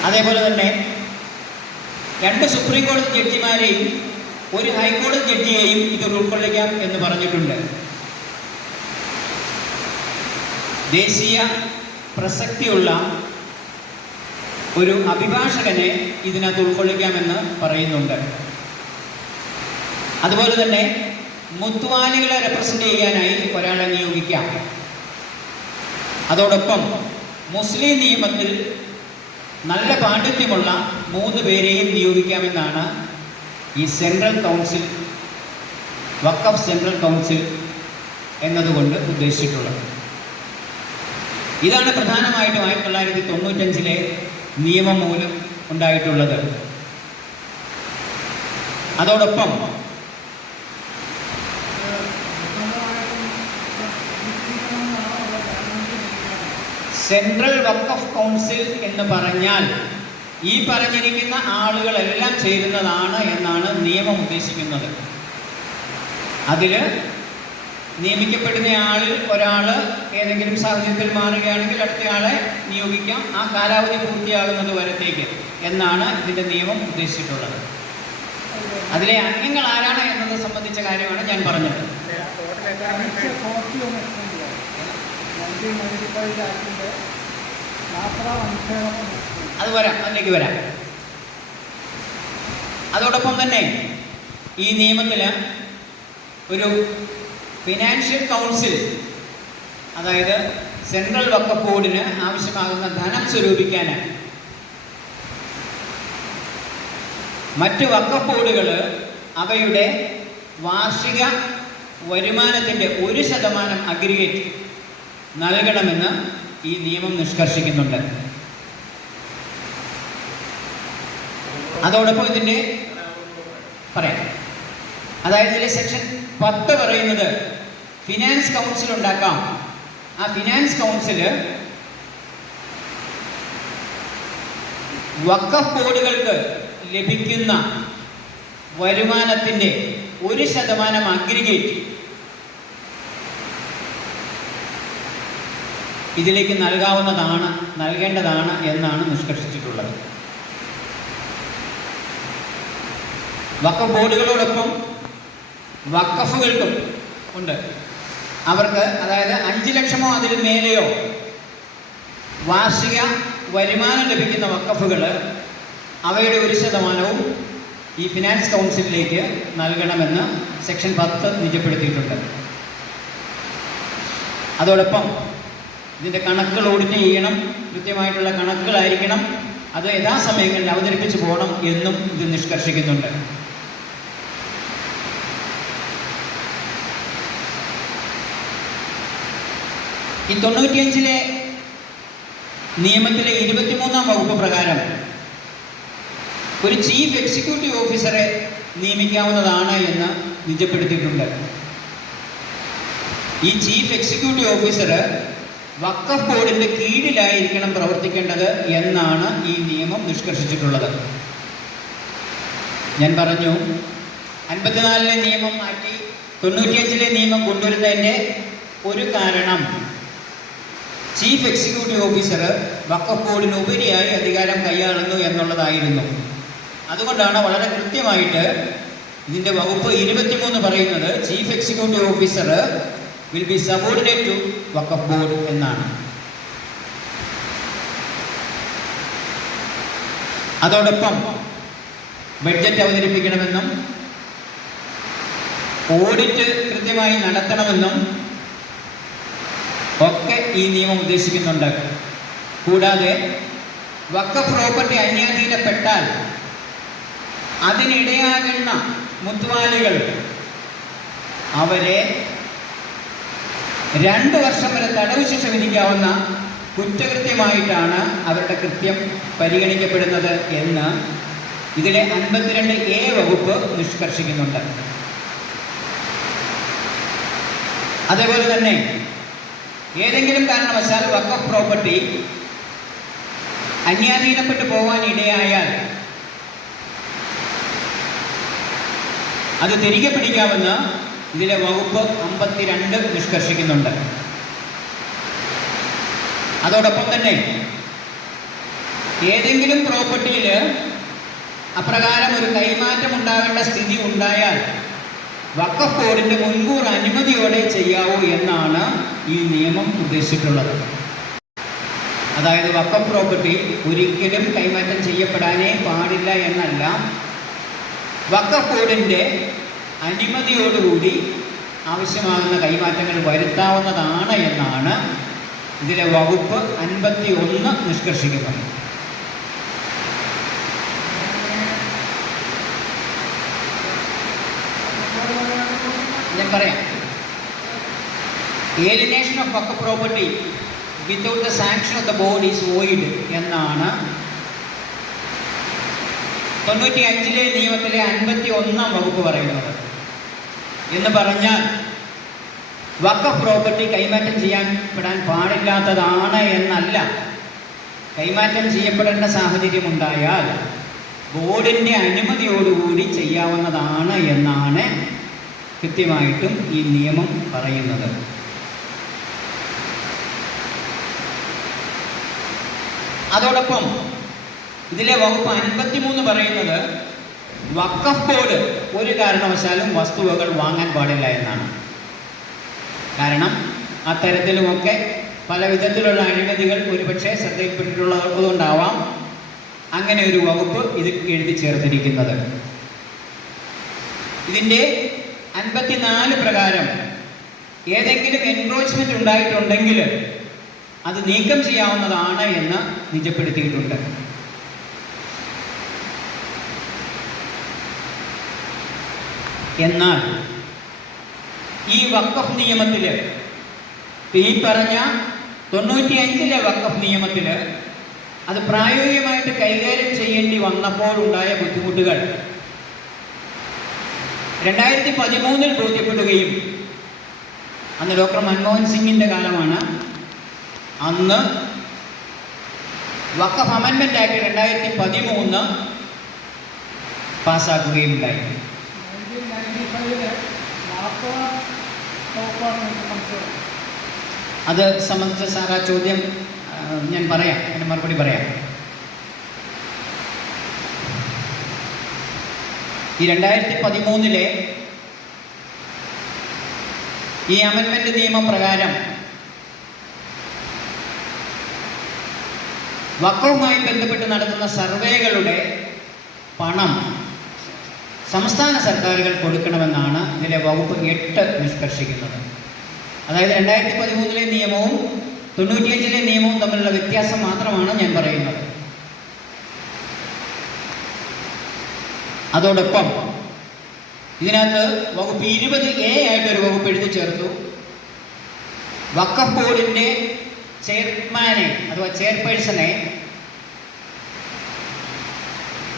അതേപോലെ തന്നെ 2 സുപ്രീം കോടതി ജഡ്ജിമാരെയും 1 ഹൈക്കോടതി ജഡ്ജിയെയും ഇതിൽ ഉൾക്കൊള്ളിക്കാം എന്ന് പറഞ്ഞിട്ടുണ്ട്. ദേശീയ പ്രസക്തിയുള്ള ഒരു അഭിഭാഷകനെ ഇതിനകത്ത് ഉൾക്കൊള്ളിക്കാമെന്ന് പറയുന്നുണ്ട്. അതുപോലെ തന്നെ മുത്തുവാലികളെ റെപ്രസെൻ്റ് ചെയ്യാനായി ഒരാളെ നിയോഗിക്കാം. അതോടൊപ്പം മുസ്ലിം നിയമത്തിൽ നല്ല പാണ്ഡിത്യമുള്ള 3 പേരെയും നിയോഗിക്കാമെന്നാണ് ഈ സെൻട്രൽ കൗൺസിൽ, വഖഫ് സെൻട്രൽ കൗൺസിൽ എന്നതുകൊണ്ട് ഉദ്ദേശിച്ചിട്ടുള്ളത്. ഇതാണ് പ്രധാനമായിട്ടും 1995 നിയമം മൂലം ഉണ്ടായിട്ടുള്ളത്. അതോടൊപ്പം സെൻട്രൽ വഖഫ് കൗൺസിൽ എന്ന് പറഞ്ഞാൽ ഈ പറഞ്ഞിരിക്കുന്ന ആളുകളെല്ലാം ചേരുന്നതാണ് എന്നാണ് നിയമം ഉദ്ദേശിക്കുന്നത്. അതിൽ നിയമിക്കപ്പെടുന്ന ആളിൽ ഒരാൾ ഏതെങ്കിലും സാഹചര്യത്തിൽ മാറുകയാണെങ്കിൽ അടുത്തയാളെ നിയോഗിക്കാം, ആ കാലാവധി പൂർത്തിയാകുന്നത് വരത്തേക്ക് എന്നാണ് ഇതിൻ്റെ നിയമം ഉദ്ദേശിച്ചിട്ടുള്ളത്. അതിലെ അംഗങ്ങൾ ആരാണ് എന്നത് സംബന്ധിച്ച കാര്യമാണ് ഞാൻ പറഞ്ഞത്. അതിലേക്ക് വരാം. അതോടൊപ്പം തന്നെ ഈ നിയമത്തിൽ ഒരു ഫിനാൻഷ്യൽ കൗൺസിൽ, അതായത് സെൻട്രൽ വഖഫ് ബോർഡിന് ആവശ്യമാകുന്ന ധനം സ്വരൂപിക്കാൻ മറ്റ് വഖഫ് ബോർഡുകൾ അവയുടെ വാർഷിക വരുമാനത്തിൻ്റെ 1% അഗ്രിഗേറ്റ് നൽകണമെന്ന് ഈ നിയമം നിഷ്കർഷിക്കുന്നുണ്ട്. അതോടൊപ്പം ഇതിൻ്റെ പറയാം, അതായത് ഇതിലെ സെക്ഷൻ 10 പറയുന്നത് ഫിനാൻസ് കൗൺസിൽ ഉണ്ടാക്കാം, ആ ഫിനാൻസ് കൗൺസില് വഖഫ് ബോർഡുകൾക്ക് ലഭിക്കുന്ന വരുമാനത്തിൻ്റെ 1% അഗ്രിഗേറ്റ് ഇതിലേക്ക് നൽകേണ്ടതാണ് എന്നാണ് നിഷ്കർഷിച്ചിട്ടുള്ളത്. വഖഫ് ബോർഡുകളോടൊപ്പം വഖഫുകൾക്കും ഉണ്ട്. അവർക്ക് അതായത് 5 ലക്ഷമോ അതിൽ മേലെയോ വാർഷിക വരുമാനം ലഭിക്കുന്ന വഖഫുകൾ അവയുടെ 1% ഈ ഫിനാൻസ് കൗൺസിലിലേക്ക് നൽകണമെന്ന് സെക്ഷൻ 10 നിജപ്പെടുത്തിയിട്ടുണ്ട്. അതോടൊപ്പം ഇതിൻ്റെ കണക്കുകൾ ഓഡിറ്റ് ചെയ്യണം, കൃത്യമായിട്ടുള്ള കണക്കുകളായിരിക്കണം, അത് യഥാസമയങ്ങളിൽ അവതരിപ്പിച്ചു പോകണം എന്നും ഇത് നിഷ്കർഷിക്കുന്നുണ്ട്. ഈ 95 നിയമത്തിലെ 23-ാം വകുപ്പ് പ്രകാരം ഒരു ചീഫ് എക്സിക്യൂട്ടീവ് ഓഫീസറെ നിയമിക്കാവുന്നതാണ് എന്ന് നിജപ്പെടുത്തിയിട്ടുണ്ട്. ഈ ചീഫ് എക്സിക്യൂട്ടീവ് ഓഫീസർ വഖഫ് ബോർഡിൻ്റെ കീഴിലായിരിക്കണം പ്രവർത്തിക്കേണ്ടത് എന്നാണ് ഈ നിയമം നിഷ്കർഷിച്ചിട്ടുള്ളത്. ഞാൻ പറഞ്ഞു 54-ലെ നിയമം മാറ്റി 95-ലെ നിയമം കൊണ്ടുവരുന്നതിൻ്റെ ഒരു കാരണം ചീഫ് എക്സിക്യൂട്ടീവ് ഓഫീസർ വഖഫ് ബോർഡിന് ഉപരിയായി അധികാരം കൈയാളുന്നു എന്നുള്ളതായിരുന്നു. അതുകൊണ്ടാണ് വളരെ കൃത്യമായിട്ട് ഇതിൻ്റെ വകുപ്പ് 23 പറയുന്നത് chief executive officer will be subordinate to Waqf board എന്നാണ്. അതോടൊപ്പം ബഡ്ജറ്റ് അവതരിപ്പിക്കണമെന്നും ഓഡിറ്റ് കൃത്യമായി നടത്തണമെന്നും ഒക്കെ ഈ നിയമം ഉദ്ദേശിക്കുന്നുണ്ട്. കൂടാതെ വഖഫ് പ്രോപ്പർട്ടി അന്യാധീനപ്പെട്ടാൽ അതിനിടയാകുന്ന മുത്വാലികൾ അവരെ 2 വർഷം വരെ തടവ് ശിക്ഷ വിധിക്കാവുന്ന കുറ്റകൃത്യമായിട്ടാണ് അവരുടെ കൃത്യം പരിഗണിക്കപ്പെടുന്നത് എന്ന് ഇതിലെ 52A വകുപ്പ് നിഷ്കർഷിക്കുന്നുണ്ട്. അതേപോലെ തന്നെ ഏതെങ്കിലും കാരണവശാൽ വഖഫ് പ്രോപ്പർട്ടി അന്യാധീനപ്പെട്ടു പോകാൻ ഇടയായാൽ അത് തിരികെ പിടിക്കാമെന്ന് ഇതിലെ വകുപ്പ് 52 നിഷ്കർഷിക്കുന്നുണ്ട്. അതോടൊപ്പം തന്നെ ഏതെങ്കിലും പ്രോപ്പർട്ടിയിൽ അപ്രകാരം ഒരു കൈമാറ്റം ഉണ്ടാകേണ്ട സ്ഥിതി ഉണ്ടായാൽ വഖഫ് ബോർഡിൻ്റെ മുൻകൂർ അനുമതിയോടെ ചെയ്യാവൂ എന്നാണ് ഈ നിയമം ഉദ്ദേശിച്ചിട്ടുള്ളത്. അതായത് വഖഫ് പ്രോപ്പർട്ടി ഒരിക്കലും കൈമാറ്റം ചെയ്യപ്പെടാനേ പാടില്ല എന്നല്ല, വഖഫ് ബോർഡിൻ്റെ അനുമതിയോടുകൂടി ആവശ്യമാകുന്ന കൈമാറ്റങ്ങൾ വരുത്താവുന്നതാണ് എന്നാണ് ഇതിലെ വകുപ്പ് 51 നിഷ്കർഷിക്കുന്നത്. ഞാൻ പറയാം, alienation of Waqf property without the sanction of the board is void എന്നാണ് 95-ലെ നിയമത്തിലെ 51-ാം വകുപ്പ് പറയുന്നത്. എന്ന് പറഞ്ഞാൽ വഖഫ് പ്രോപ്പർട്ടി കൈമാറ്റം ചെയ്യപ്പെടാൻ പാടില്ലാത്തതാണ് എന്നല്ല, കൈമാറ്റം ചെയ്യപ്പെടേണ്ട സാഹചര്യമുണ്ടായാൽ ബോർഡിൻ്റെ അനുമതിയോടുകൂടി ചെയ്യാവുന്നതാണ് എന്നാണ് കൃത്യമായിട്ടും ഈ നിയമം പറയുന്നത്. അതോടൊപ്പം ഇതിലെ വകുപ്പ് 53 പറയുന്നത് വഖഫ് ബോർഡ് ഒരു കാരണവശാലും വസ്തുവകൾ വാങ്ങാൻ പാടില്ല എന്നാണ്. കാരണം അത്തരത്തിലുമൊക്കെ പല വിധത്തിലുള്ള അഴിമതികൾ ഒരുപക്ഷെ ശ്രദ്ധയിൽപ്പെട്ടിട്ടുള്ളതുകൊണ്ടാവാം അങ്ങനെ ഒരു വകുപ്പ് ഇത് എഴുതി ചേർത്തിരിക്കുന്നത്. ഇതിൻ്റെ 54 പ്രകാരം ഏതെങ്കിലും എൻക്രോച്ച്മെന്റ് ഉണ്ടായിട്ടുണ്ടെങ്കിൽ അത് നീക്കം ചെയ്യാവുന്നതാണ് എന്ന് നിജപ്പെടുത്തിയിട്ടുണ്ട്. എന്നാൽ ഈ വഖഫ് നിയമത്തിൽ, ഈ പറഞ്ഞ 95-ലെ വഖഫ് നിയമത്തിൽ അത് പ്രായോഗികമായിട്ട് കൈകാര്യം ചെയ്യേണ്ടി വന്നപ്പോഴുണ്ടായ ബുദ്ധിമുട്ടുകൾ 2013 ബോധ്യപ്പെടുകയും, അന്ന് ഡോക്ടർ മൻമോഹൻ സിംഗിൻ്റെ കാലമാണ്, അന്ന് വഖഫ് അമെൻമെന്റ് ആക്ട് 2013 പാസ്സാക്കുകയുണ്ടായി. അത് സംബന്ധിച്ച സാർ ആ ചോദ്യം ഞാൻ പറയാം, അതിന് മറുപടി പറയാം. ഈ 2013 ഈ അമെൻമെന്റ് നിയമപ്രകാരം വഖഫുമായി ബന്ധപ്പെട്ട് നടത്തുന്ന സർവേകളുടെ പണം സംസ്ഥാന സർക്കാരുകൾ കൊടുക്കണമെന്നാണ് ഇതിലെ വകുപ്പ് 8 നിഷ്കർഷിക്കുന്നത്. അതായത് 2013 നിയമവും 95 നിയമവും തമ്മിലുള്ള വ്യത്യാസം മാത്രമാണ് ഞാൻ പറയുന്നത്. അതോടൊപ്പം ഇതിനകത്ത് വകുപ്പ് 20A ആയിട്ടൊരു വകുപ്പ് എഴുതി ചേർത്തു. വഖഫ് ബോർഡിൻ്റെ ചെയർമാനെ അഥവാ ചെയർപേഴ്സണെ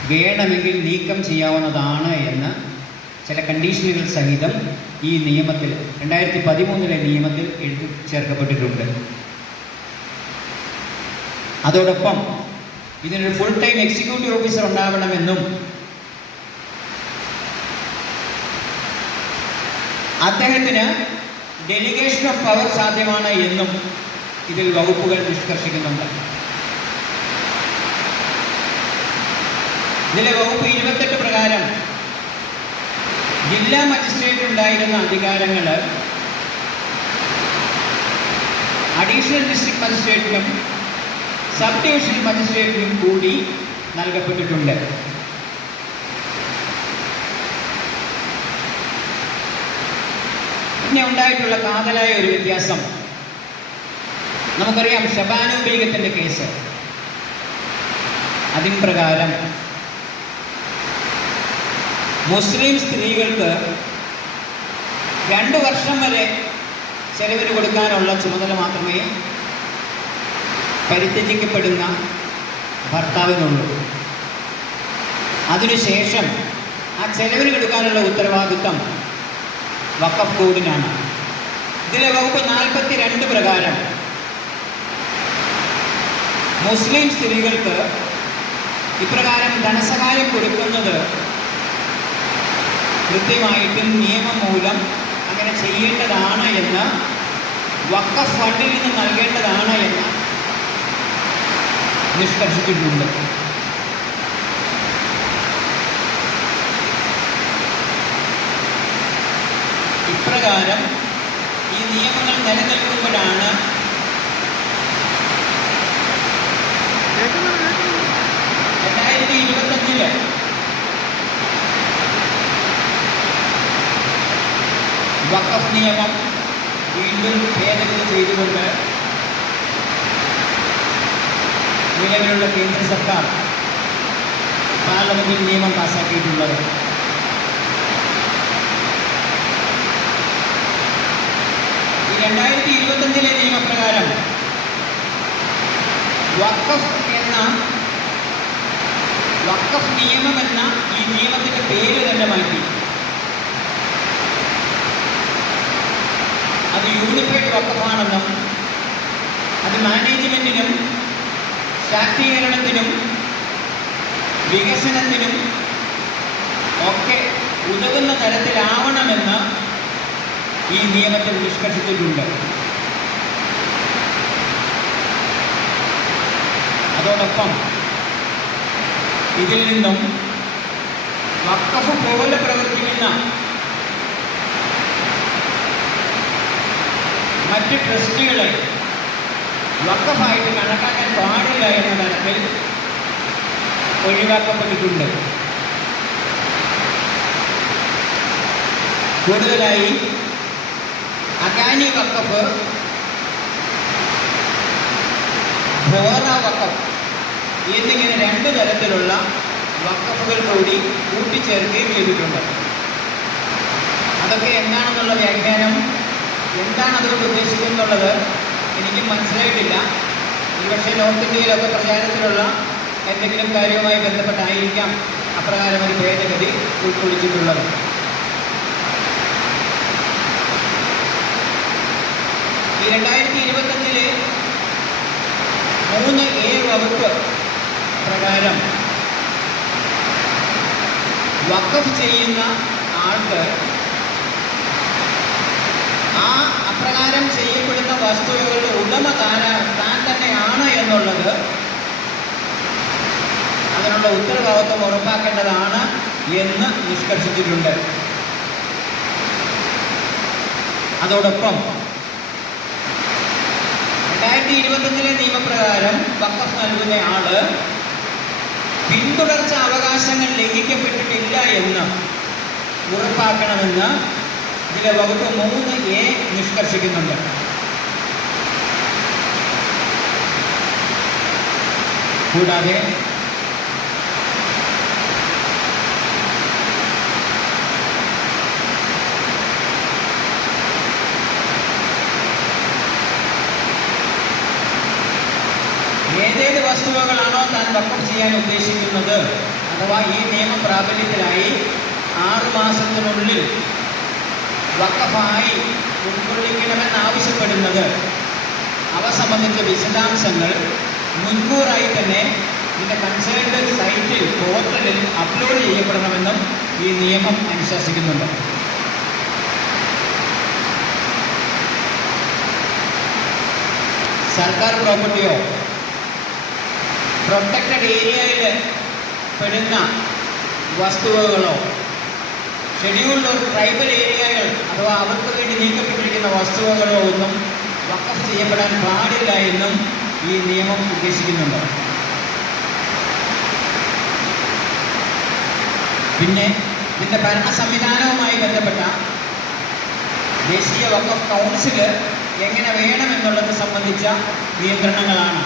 വേണമെങ്കിൽ നീക്കം ചെയ്യാവുന്നതാണ് എന്ന് ചില കണ്ടീഷനുകൾ സഹിതം ഈ നിയമത്തിൽ 2013 നിയമത്തിൽ എഴുതി ചേർക്കപ്പെട്ടിട്ടുണ്ട്. അതോടൊപ്പം ഇതിനൊരു ഫുൾ ടൈം എക്സിക്യൂട്ടീവ് ഓഫീസർ ഉണ്ടാവണമെന്നും അദ്ദേഹത്തിന് ഡെലിഗേഷൻ ഓഫ് പവർ സാധ്യമാണ് എന്നും ഇതിൽ വകുപ്പുകൾ നിഷ്കർഷിക്കുന്നുണ്ട്. ഇതിലെ വകുപ്പ് 28 പ്രകാരം ജില്ലാ മജിസ്ട്രേറ്റ് ഉണ്ടായിരുന്ന അധികാരങ്ങൾ അഡീഷണൽ ഡിസ്ട്രിക്ട് മജിസ്ട്രേറ്റിനും സബ് ഡിവിഷണൽ മജിസ്ട്രേറ്റിനും കൂടി നൽകപ്പെട്ടിട്ടുണ്ട്. പിന്നെ ഉണ്ടായിട്ടുള്ള കാതലായ ഒരു വ്യത്യാസം നമുക്കറിയാം. ഷബാനു ബീഗത്തിൻ്റെ കേസ്, അതിൻ പ്രകാരം മുസ്ലിം സ്ത്രീകൾക്ക് 2 വർഷം വരെ ചെലവിന് കൊടുക്കാനുള്ള ചുമതല മാത്രമേ പരിത്യജിക്കപ്പെടുന്ന ഭർത്താവിനുള്ളൂ. അതിനുശേഷം ആ ചെലവിന് കൊടുക്കാനുള്ള ഉത്തരവാദിത്വം വഖഫ് ബോർഡിനാണ്. ഇതിലെ വകുപ്പ് 42 പ്രകാരം മുസ്ലിം സ്ത്രീകൾക്ക് ഇപ്രകാരം ധനസഹായം കൊടുക്കുന്നത് കൃത്യമായിട്ടും നിയമം മൂലം അങ്ങനെ ചെയ്യേണ്ടതാണ് എന്ന്, വഖഫ് ഫണ്ടിൽ നിന്ന് നൽകേണ്ടതാണ് എന്ന് നിഷ്കർഷിച്ചിട്ടുണ്ട്. ഇപ്രകാരം ഈ നിയമങ്ങൾ നിലനിൽക്കുമ്പോഴാണ് 2025 വഖഫ് നിയമം വീണ്ടും ഭേദഗതി ചെയ്തുകൊണ്ട് നിലവിലുള്ള കേന്ദ്ര സർക്കാർ പാർലമെന്റിൽ നിയമം പാസാക്കിയിട്ടുള്ളത്. ഈ 2025 നിയമപ്രകാരം വഖഫ് നിയമം എന്ന ഈ നിയമത്തിൻ്റെ പേര് തന്നെ മാറ്റി. അത് യൂണിഫൈഡ് വഖഫാണെന്നും അത് മാനേജ്മെൻറ്റിനും ശാക്തീകരണത്തിനും വികസനത്തിനും ഒക്കെ ഉതകുന്ന തരത്തിലാവണമെന്ന് ഈ നിയമത്തിൽ നിഷ്കർഷിച്ചിട്ടുണ്ട്. അതോടൊപ്പം ഇതിൽ നിന്നും വഖഫ് പോലെ പ്രവർത്തിക്കുന്ന മറ്റ് ട്രസ്റ്റുകളെ വഖഫായിട്ട് കണക്കാക്കാൻ പാടില്ല എന്ന തരത്തിൽ ഒഴിവാക്കപ്പെട്ടിട്ടുണ്ട്. കൂടുതലായി അഗാനി വഖഫ്, ബോറ വഖഫ് എന്നിങ്ങനെ 2 തരത്തിലുള്ള വഖഫുകൾ കൂടി കൂട്ടിച്ചേർക്കുകയും ചെയ്തിട്ടുണ്ട്. അതൊക്കെ എന്താണെന്നുള്ള വ്യാഖ്യാനം, എന്താണ് അതുകൊണ്ട് ഉദ്ദേശിക്കുന്നുള്ളത് എനിക്ക് മനസ്സിലായിട്ടില്ല. ഒരുപക്ഷെ നോർത്ത് ഇന്ത്യയിലൊക്കെ പ്രചാരത്തിലുള്ള എന്തെങ്കിലും കാര്യവുമായി ബന്ധപ്പെട്ടായിരിക്കാം അപ്രകാരം ഒരു ഭേദഗതി ഉൾക്കൊള്ളിച്ചിട്ടുള്ളത്. ഈ 2025 3A വകുപ്പ് പ്രകാരം വഖഫ് ചെയ്യുന്ന ആൾക്ക് അപ്രകാരം ചെയ്യപ്പെടുന്ന വസ്തുക്കളുടെ ഉടമ താൻ തന്നെയാണ് എന്നുള്ളത് അതിനുള്ള ഉത്തരവാദിത്വം ഉറപ്പാക്കേണ്ടതാണ് എന്ന് നിഷ്കർഷിച്ചിട്ടുണ്ട്. അതോടൊപ്പം 2021 നിയമപ്രകാരം വഖഫ് നൽകുന്ന ആള് പിന്തുടർച്ച അവകാശങ്ങൾ ലംഘിക്കപ്പെട്ടിട്ടില്ല എന്ന് ഉറപ്പാക്കണമെന്ന് ഇതിലെ വകുപ്പ് 3A നിഷ്കർഷിക്കുന്നുണ്ട്. കൂടാതെ ഏതേത് വസ്തുവകളാണോ താൻ വഖഫ് ചെയ്യാൻ ഉദ്ദേശിക്കുന്നത്, അഥവാ ഈ നിയമം പ്രാബല്യത്തിലായി 6 മാസത്തിനുള്ളിൽ വഖഫായി ഉൾക്കൊള്ളിക്കണമെന്നാവശ്യപ്പെടുന്നത് അവ സംബന്ധിച്ച വിശദാംശങ്ങൾ മുൻകൂറായി തന്നെ ഇതിൻ്റെ കൺസേൺഡ് സൈറ്റിൽ പോർട്ടലിൽ അപ്ലോഡ് ചെയ്യപ്പെടണമെന്നും ഈ നിയമം അനുശാസിക്കുന്നുണ്ട്. സർക്കാർ പ്രോപ്പർട്ടിയോ പ്രൊട്ടക്റ്റഡ് ഏരിയയിൽ പെടുന്ന വസ്തുവകളോ ഷെഡ്യൂൾഡ് ഒരു ട്രൈബൽ ഏരിയകൾ അഥവാ അവർക്ക് വേണ്ടി നീക്കപ്പെട്ടിരിക്കുന്ന വസ്തുവകളോ ഒന്നും വഖഫ് ചെയ്യപ്പെടാൻ പാടില്ല എന്നും ഈ നിയമം ഉദ്ദേശിക്കുന്നുണ്ട്. പിന്നെ ഇതിൻ്റെ ഭരണ സംവിധാനവുമായി ബന്ധപ്പെട്ട ദേശീയ വഖഫ് കൗൺസിൽ എങ്ങനെ വേണമെന്നുള്ളത് സംബന്ധിച്ച നിയന്ത്രണങ്ങളാണ്.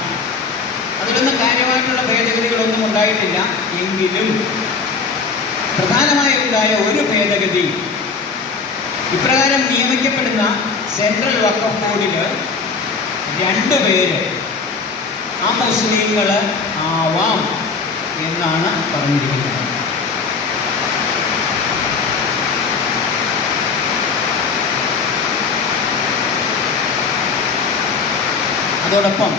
അതിലൊന്നും കാര്യമായിട്ടുള്ള ഭേദഗതികളൊന്നും ഉണ്ടായിട്ടില്ല. എങ്കിലും പ്രധാനമായി ഉണ്ടായ ഒരു ഭേദഗതി, ഇപ്രകാരം നിയമിക്കപ്പെടുന്ന സെൻട്രൽ വഖഫ് ബോർഡിൽ 2 പേര് അമുസ്ലിങ്ങൾ ആവാം എന്നാണ് പറഞ്ഞിരിക്കുന്നത്. അതോടൊപ്പം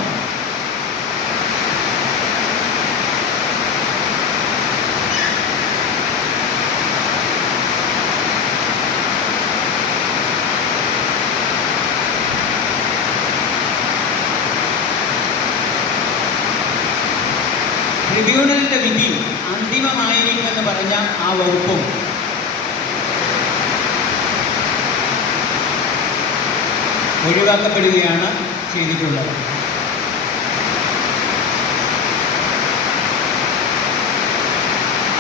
ട്രിബ്യൂണലിൻ്റെ വിധി അന്തിമമായിരിക്കുമെന്ന് പറഞ്ഞ ആ വകുപ്പും ഒഴിവാക്കപ്പെടുകയാണ് ചെയ്തിട്ടുള്ളത്.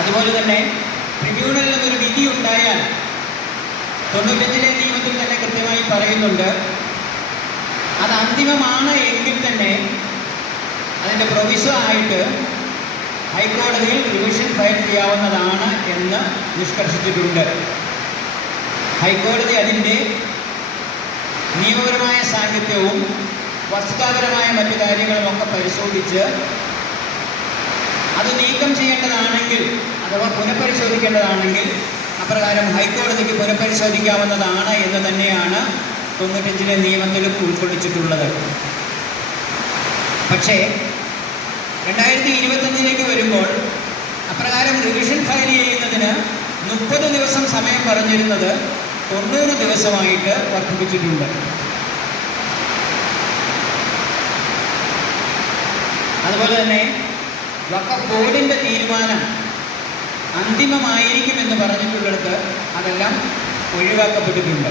അതുപോലെ തന്നെ ട്രിബ്യൂണലിൽ നിന്നൊരു വിധി ഉണ്ടായാൽ 95 നിയമത്തിൽ തന്നെ കൃത്യമായി പറയുന്നുണ്ട്, അത് അന്തിമമാണ് എങ്കിൽ തന്നെ അതിൻ്റെ പ്രൊവിസോ ആയിട്ട് ഹൈക്കോടതിയിൽ റിവിഷൻ ഫയൽ ചെയ്യാവുന്നതാണ് എന്ന് നിഷ്കർഷിച്ചിട്ടുണ്ട്. ഹൈക്കോടതി അതിൻ്റെ നിയമപരമായ സാഹിത്യവും വസ്തുതാപരമായ മറ്റു കാര്യങ്ങളുമൊക്കെ പരിശോധിച്ച് അത് നീക്കം ചെയ്യേണ്ടതാണെങ്കിൽ അഥവാ പുനഃപരിശോധിക്കേണ്ടതാണെങ്കിൽ അപ്രകാരം ഹൈക്കോടതിക്ക് പുനഃപരിശോധിക്കാവുന്നതാണ് എന്ന് തന്നെയാണ് 95 നിയമത്തിലും ഉൾക്കൊള്ളിച്ചിട്ടുള്ളത്. പക്ഷേ 2025 വരുമ്പോൾ അപ്രകാരം റിവിഷൻ ഫയൽ ചെയ്യുന്നതിന് 30 ദിവസം സമയം പറഞ്ഞിരുന്നത് 90 ദിവസമായിട്ട് വർദ്ധിപ്പിച്ചിട്ടുണ്ട്. അതുപോലെ തന്നെ വഖഫ് ബോർഡിൻ്റെ തീരുമാനം അന്തിമമായിരിക്കുമെന്ന് പറഞ്ഞിട്ടുള്ളിടത്ത് അതെല്ലാം ഒഴിവാക്കപ്പെട്ടിട്ടുണ്ട്.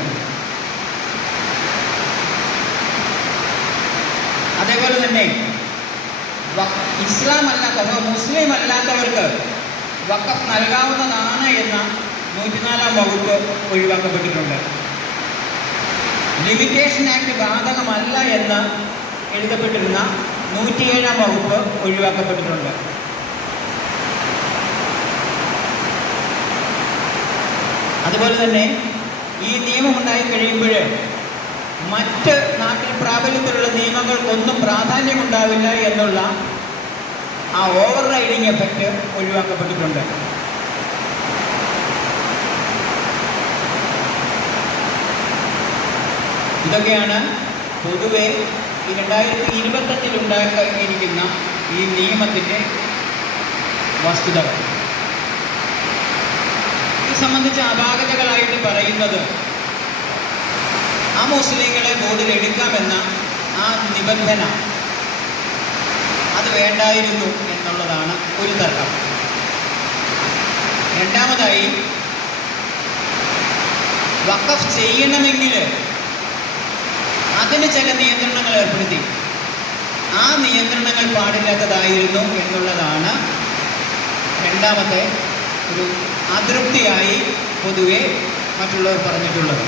അതേപോലെ തന്നെ ഇസ്ലാം അല്ലാത്ത മുസ്ലിം അല്ലാത്തവർക്ക് വഖഫ് നൽകാവുന്നതാണ് എന്ന 104 വകുപ്പ് ഒഴിവാക്കപ്പെട്ടിട്ടുണ്ട്. ലിമിറ്റേഷൻ ആക്ട് ബാധകമല്ല എന്ന് എഴുതപ്പെട്ടിരുന്ന 107 വകുപ്പ് ഒഴിവാക്കപ്പെട്ടിട്ടുണ്ട്. അതുപോലെ തന്നെ ഈ നിയമം ഉണ്ടായി കഴിയുമ്പോൾ മറ്റ് നാട്ടിൽ പ്രാബല്യത്തിലുള്ള നിയമങ്ങൾക്കൊന്നും പ്രാധാന്യമുണ്ടാവില്ല എന്നുള്ള ആ ഓവർ റൈഡിങ് എഫക്റ്റ് ഒഴിവാക്കപ്പെട്ടിട്ടുണ്ട്. ഇതൊക്കെയാണ് പൊതുവെ ഈ 2025 ഉണ്ടാക്കിയിരിക്കുന്ന ഈ നിയമത്തിൻ്റെ വസ്തുതകൾ. ഇത് സംബന്ധിച്ച് അപാകതകളായിട്ട് പറയുന്നത് ആ മുസ്ലിങ്ങളെ ബോർഡിൽ എടുക്കാമെന്ന ആ നിബന്ധന അത് വേണ്ടായിരുന്നു എന്നുള്ളതാണ് ഒരു തർക്കം. രണ്ടാമതായി, വഖഫ് ചെയ്യണമെങ്കിൽ അതിന് ചില നിയന്ത്രണങ്ങൾ ഏർപ്പെടുത്തി. ആ നിയന്ത്രണങ്ങൾ പാടില്ലാത്തതായിരുന്നു എന്നുള്ളതാണ് രണ്ടാമത്തെ ഒരു അതൃപ്തിയായി പൊതുവെ മറ്റുള്ളവർ പറഞ്ഞിട്ടുള്ളത്.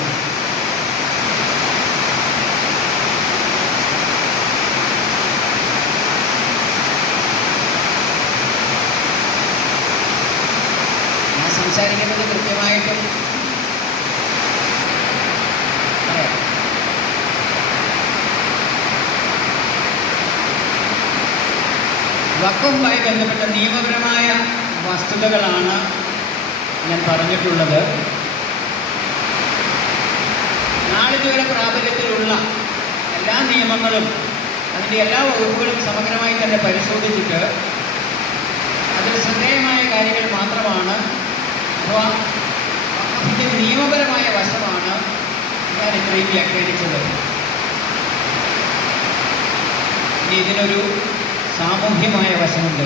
ഞാൻ സംസാരിക്കുന്നത് കൃത്യമായിട്ടും പറയാം. വഖഫുമായി ബന്ധപ്പെട്ട നിയമപരമായ വസ്തുതകളാണ് ഞാൻ പറഞ്ഞിട്ടുള്ളത്. നാളിതുവരെ പ്രാബല്യത്തിലുള്ള എല്ലാ നിയമങ്ങളും അതിൻ്റെ എല്ലാ വകുപ്പുകളും സമഗ്രമായി തന്നെ പരിശോധിച്ചിട്ട് അതിൽ ശ്രദ്ധേയമായ കാര്യങ്ങൾ മാത്രമാണ്, അഥവാ വഖഫിൻ്റെ നിയമപരമായ വശമാണ് ഞാൻ ഇത്രയും വ്യാഖ്യാനിച്ചത്. ഇനി ഇതിനൊരു സാമൂഹ്യമായ വശമുണ്ട്.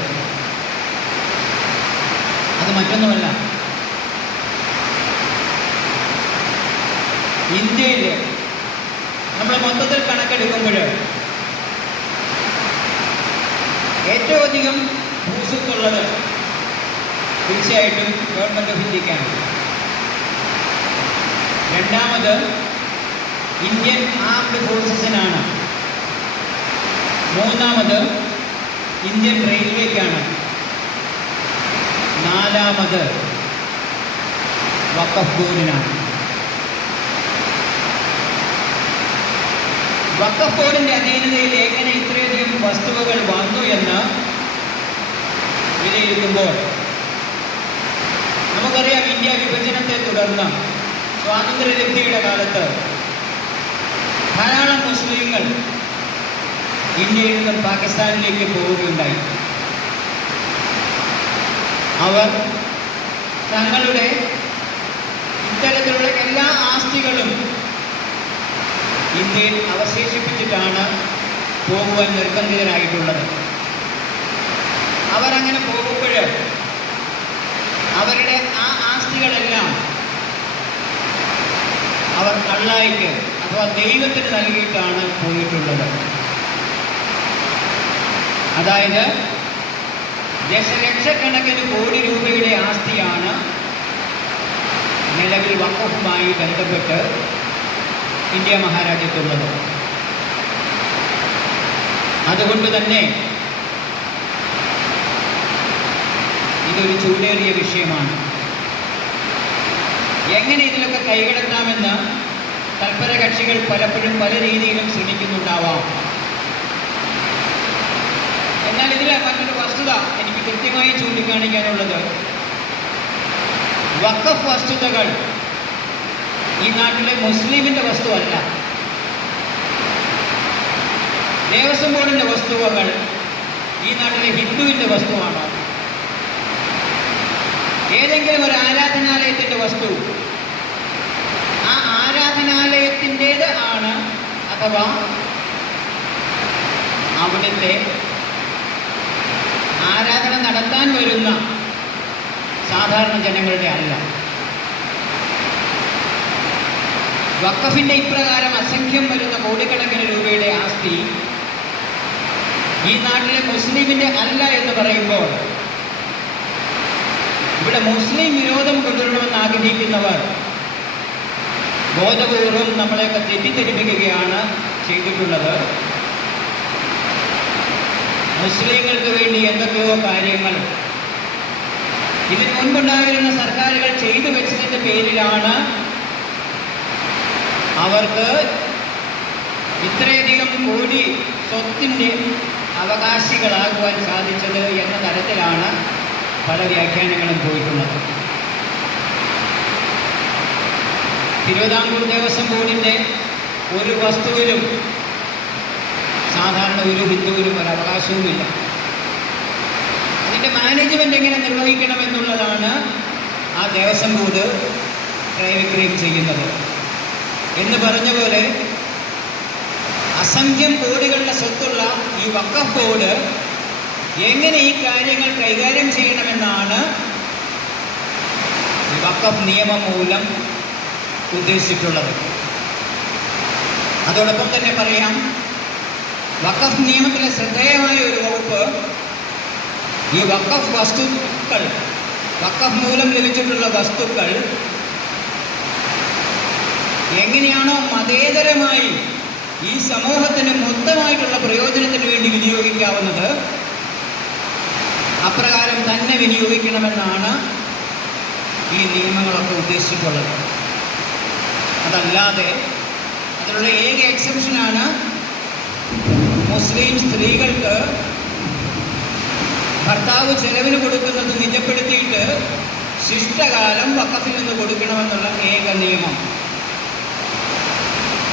അത് മറ്റൊന്നുമല്ല, ഇന്ത്യയിൽ നമ്മൾ മൊത്തത്തിൽ കണക്കെടുക്കുമ്പോൾ ഏറ്റവും അധികം ഭൂസ്വത്തുള്ളത് തീർച്ചയായിട്ടും ഗവൺമെൻറ് ഓഫ് ഇന്ത്യക്കാണ്. രണ്ടാമത് ഇന്ത്യൻ ആംഡ് ഫോഴ്സസിനാണ്. മൂന്നാമത് ഇന്ത്യൻ റെയിൽവേക്കാണ്. നാലാമത് വഖഫ് ബോർഡിനാണ്. വഖഫ് ബോർഡിൻ്റെ അധീനതയിൽ എങ്ങനെ ഇത്രയധികം വസ്തുവകൾ വന്നു എന്ന് വിലയിരുത്തുമ്പോൾ നമുക്കറിയാം, ഇന്ത്യ വിഭജനത്തെ തുടർന്ന് സ്വാതന്ത്ര്യലബ്ധിയുടെ കാലത്ത് ധാരാളം മുസ്ലിങ്ങൾ ഇന്ത്യയിൽ നിന്നും പാകിസ്ഥാനിലേക്ക് പോവുകയുണ്ടായി. അവർ തങ്ങളുടെ ഇത്തരത്തിലുള്ള എല്ലാ ആസ്തികളും ഇന്ത്യയിൽ അവശേഷിപ്പിച്ചിട്ടാണ് പോകുവാൻ നിർബന്ധിതരായിട്ടുള്ളത്. അവരങ്ങനെ പോകുമ്പോൾ അവരുടെ ആ ആസ്തികളെല്ലാം അവർ അള്ളാഹ്ക്ക് അഥവാ ദൈവത്തിന് നൽകിയിട്ടാണ് പോയിട്ടുള്ളത്. അതായത് ദശലക്ഷക്കണക്കിന് കോടി രൂപയുടെ ആസ്തിയാണ് നിലവിൽ വഖഫുമായി ബന്ധപ്പെട്ട് ഇന്ത്യ മഹാരാജ്യത്തുള്ളത്. അതുകൊണ്ട് തന്നെ ഇതൊരു ചൂടേറിയ വിഷയമാണ്. എങ്ങനെ ഇതിലൊക്കെ കൈകടത്താമെന്ന് തൽപര കക്ഷികൾ പലപ്പോഴും പല രീതിയിലും ശ്രമിക്കുന്നുണ്ടാവാം. എന്നാൽ ഇതിൽ മറ്റൊരു വസ്തുത എനിക്ക് കൃത്യമായി ചൂണ്ടിക്കാണിക്കാനുള്ളത്, വഖഫ് വസ്തുതകൾ ഈ നാട്ടിലെ മുസ്ലിമിൻ്റെ വസ്തുവല്ല. ദേവസ്വം ബോർഡിൻ്റെ വസ്തുവകൾ ഈ നാട്ടിലെ ഹിന്ദുവിൻ്റെ വസ്തുവാണ്. ഏതെങ്കിലും ഒരു ആരാധനാലയത്തിൻ്റെ വസ്തു ആ ആരാധനാലയത്തിൻ്റേത് ആണ്, അഥവാ അവിടുത്തെ ആരാധന നടത്താൻ വരുന്ന സാധാരണ ജനങ്ങളുടെ അല്ല. വഖഫിൻ്റെ ഇപ്രകാരം അസംഖ്യം വരുന്ന കോടിക്കണക്കിന് രൂപയുടെ ആസ്തി ഈ നാട്ടിലെ മുസ്ലിമിൻ്റെ അല്ല എന്ന് പറയുമ്പോൾ ഇവിടെ മുസ്ലിം വിരോധം കൊണ്ടുവരണമെന്ന് ആഗ്രഹിക്കുന്നവർ ബോധപൂർവം നമ്മളെയൊക്കെ തെറ്റിദ്ധരിപ്പിക്കുകയാണ് ചെയ്തിട്ടുള്ളത്. മുസ്ലിങ്ങൾക്ക് വേണ്ടി എന്തൊക്കെയോ കാര്യങ്ങൾ ഇതിന് മുൻപുണ്ടായിരുന്ന സർക്കാരുകൾ ചെയ്തു വെച്ചതിൻ്റെ പേരിലാണ് അവർക്ക് ഇത്രയധികം കോടി സ്വത്തിൻ്റെ അവകാശികളാകുവാൻ സാധിച്ചത് എന്ന തരത്തിലാണ് പല വ്യാഖ്യാനങ്ങളും പോയിട്ടുള്ളത്. തിരുവിതാംകൂർ ദേവസ്വം ബോർഡിൻ്റെ ഒരു വസ്തുവിലും സാധാരണ ഒരു ഹിന്ദുവിനും ഒരു അവകാശവുമില്ല. അതിൻ്റെ മാനേജ്മെൻ്റ് എങ്ങനെ നിർവഹിക്കണമെന്നുള്ളതാണ് ആ ദേവസ്വം ബോർഡ് ക്രയവിക്രയം ചെയ്യുന്നത്. എന്ന് പറഞ്ഞ പോലെ അസംഖ്യം കോടികളുടെ സ്വത്തുള്ള ഈ വഖഫ് ബോർഡ് എങ്ങനെ ഈ കാര്യങ്ങൾ കൈകാര്യം ചെയ്യണമെന്നാണ് ഈ വഖഫ് നിയമം മൂലം ഉദ്ദേശിച്ചിട്ടുള്ളത്. അതോടൊപ്പം തന്നെ പറയാം, വഖഫ് നിയമത്തിലെ ശ്രദ്ധേയമായ ഒരു വകുപ്പ് ഈ വഖഫ് വസ്തുക്കൾ, വഖഫ് മൂലം ലഭിച്ചിട്ടുള്ള വസ്തുക്കൾ എങ്ങനെയാണോ മതേതരമായി ഈ സമൂഹത്തിന് മൊത്തമായിട്ടുള്ള പ്രയോജനത്തിന് വേണ്ടി വിനിയോഗിക്കാവുന്നത് അപ്രകാരം തന്നെ വിനിയോഗിക്കണമെന്നാണ് ഈ നിയമങ്ങളൊക്കെ ഉദ്ദേശിച്ചിട്ടുള്ളത്. അതല്ലാതെ അതിനുള്ള ഏക എക്സെപ്ഷനാണ് മുസ്ലിം സ്ത്രീകൾക്ക് ഭർത്താവ് ചെലവിന് കൊടുക്കുന്നത് നിജപ്പെടുത്തിയിട്ട് ശിഷ്ടകാലം വഖഫിൽ നിന്ന് കൊടുക്കണമെന്നുള്ള ഏക നിയമം.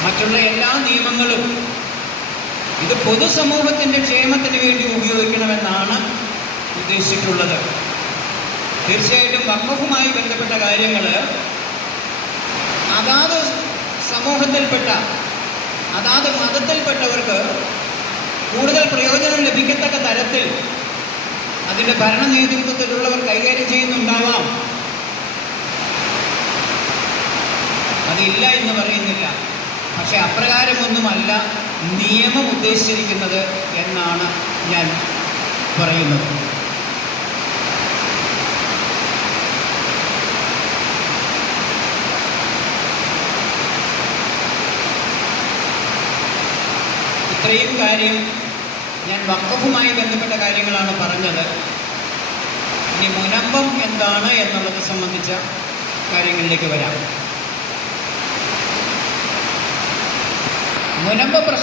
മറ്റുള്ള എല്ലാ നിയമങ്ങളും ഇത് പൊതുസമൂഹത്തിൻ്റെ ക്ഷേമത്തിന് വേണ്ടി ഉപയോഗിക്കണമെന്നാണ് ഉദ്ദേശിച്ചിട്ടുള്ളത്. തീർച്ചയായിട്ടും വഖഫുമായി ബന്ധപ്പെട്ട കാര്യങ്ങൾ അതാത് സമൂഹത്തിൽപ്പെട്ട, അതാത് മതത്തിൽപ്പെട്ടവർക്ക് കൂടുതൽ പ്രയോജനം ലഭിക്കത്തക്ക തരത്തിൽ അതിൻ്റെ ഭരണ നേതൃത്വത്തിലുള്ളവർ കൈകാര്യം ചെയ്യുന്നുണ്ടാവാം. അതില്ല എന്ന് പറയുന്നില്ല. പക്ഷെ അപ്രകാരമൊന്നുമല്ല നിയമം ഉദ്ദേശിച്ചിരിക്കുന്നത് എന്നാണ് ഞാൻ പറയുന്നത്. ഇത്രയും കാര്യം ഞാൻ വഖഫുമായി ബന്ധപ്പെട്ട കാര്യങ്ങളാണ് പറഞ്ഞത്. ഇനി മുനമ്പം എന്താണ് എന്നുള്ളത് സംബന്ധിച്ച കാര്യങ്ങളിലേക്ക് വരാം. മുനമ്പ പ്രശ്നം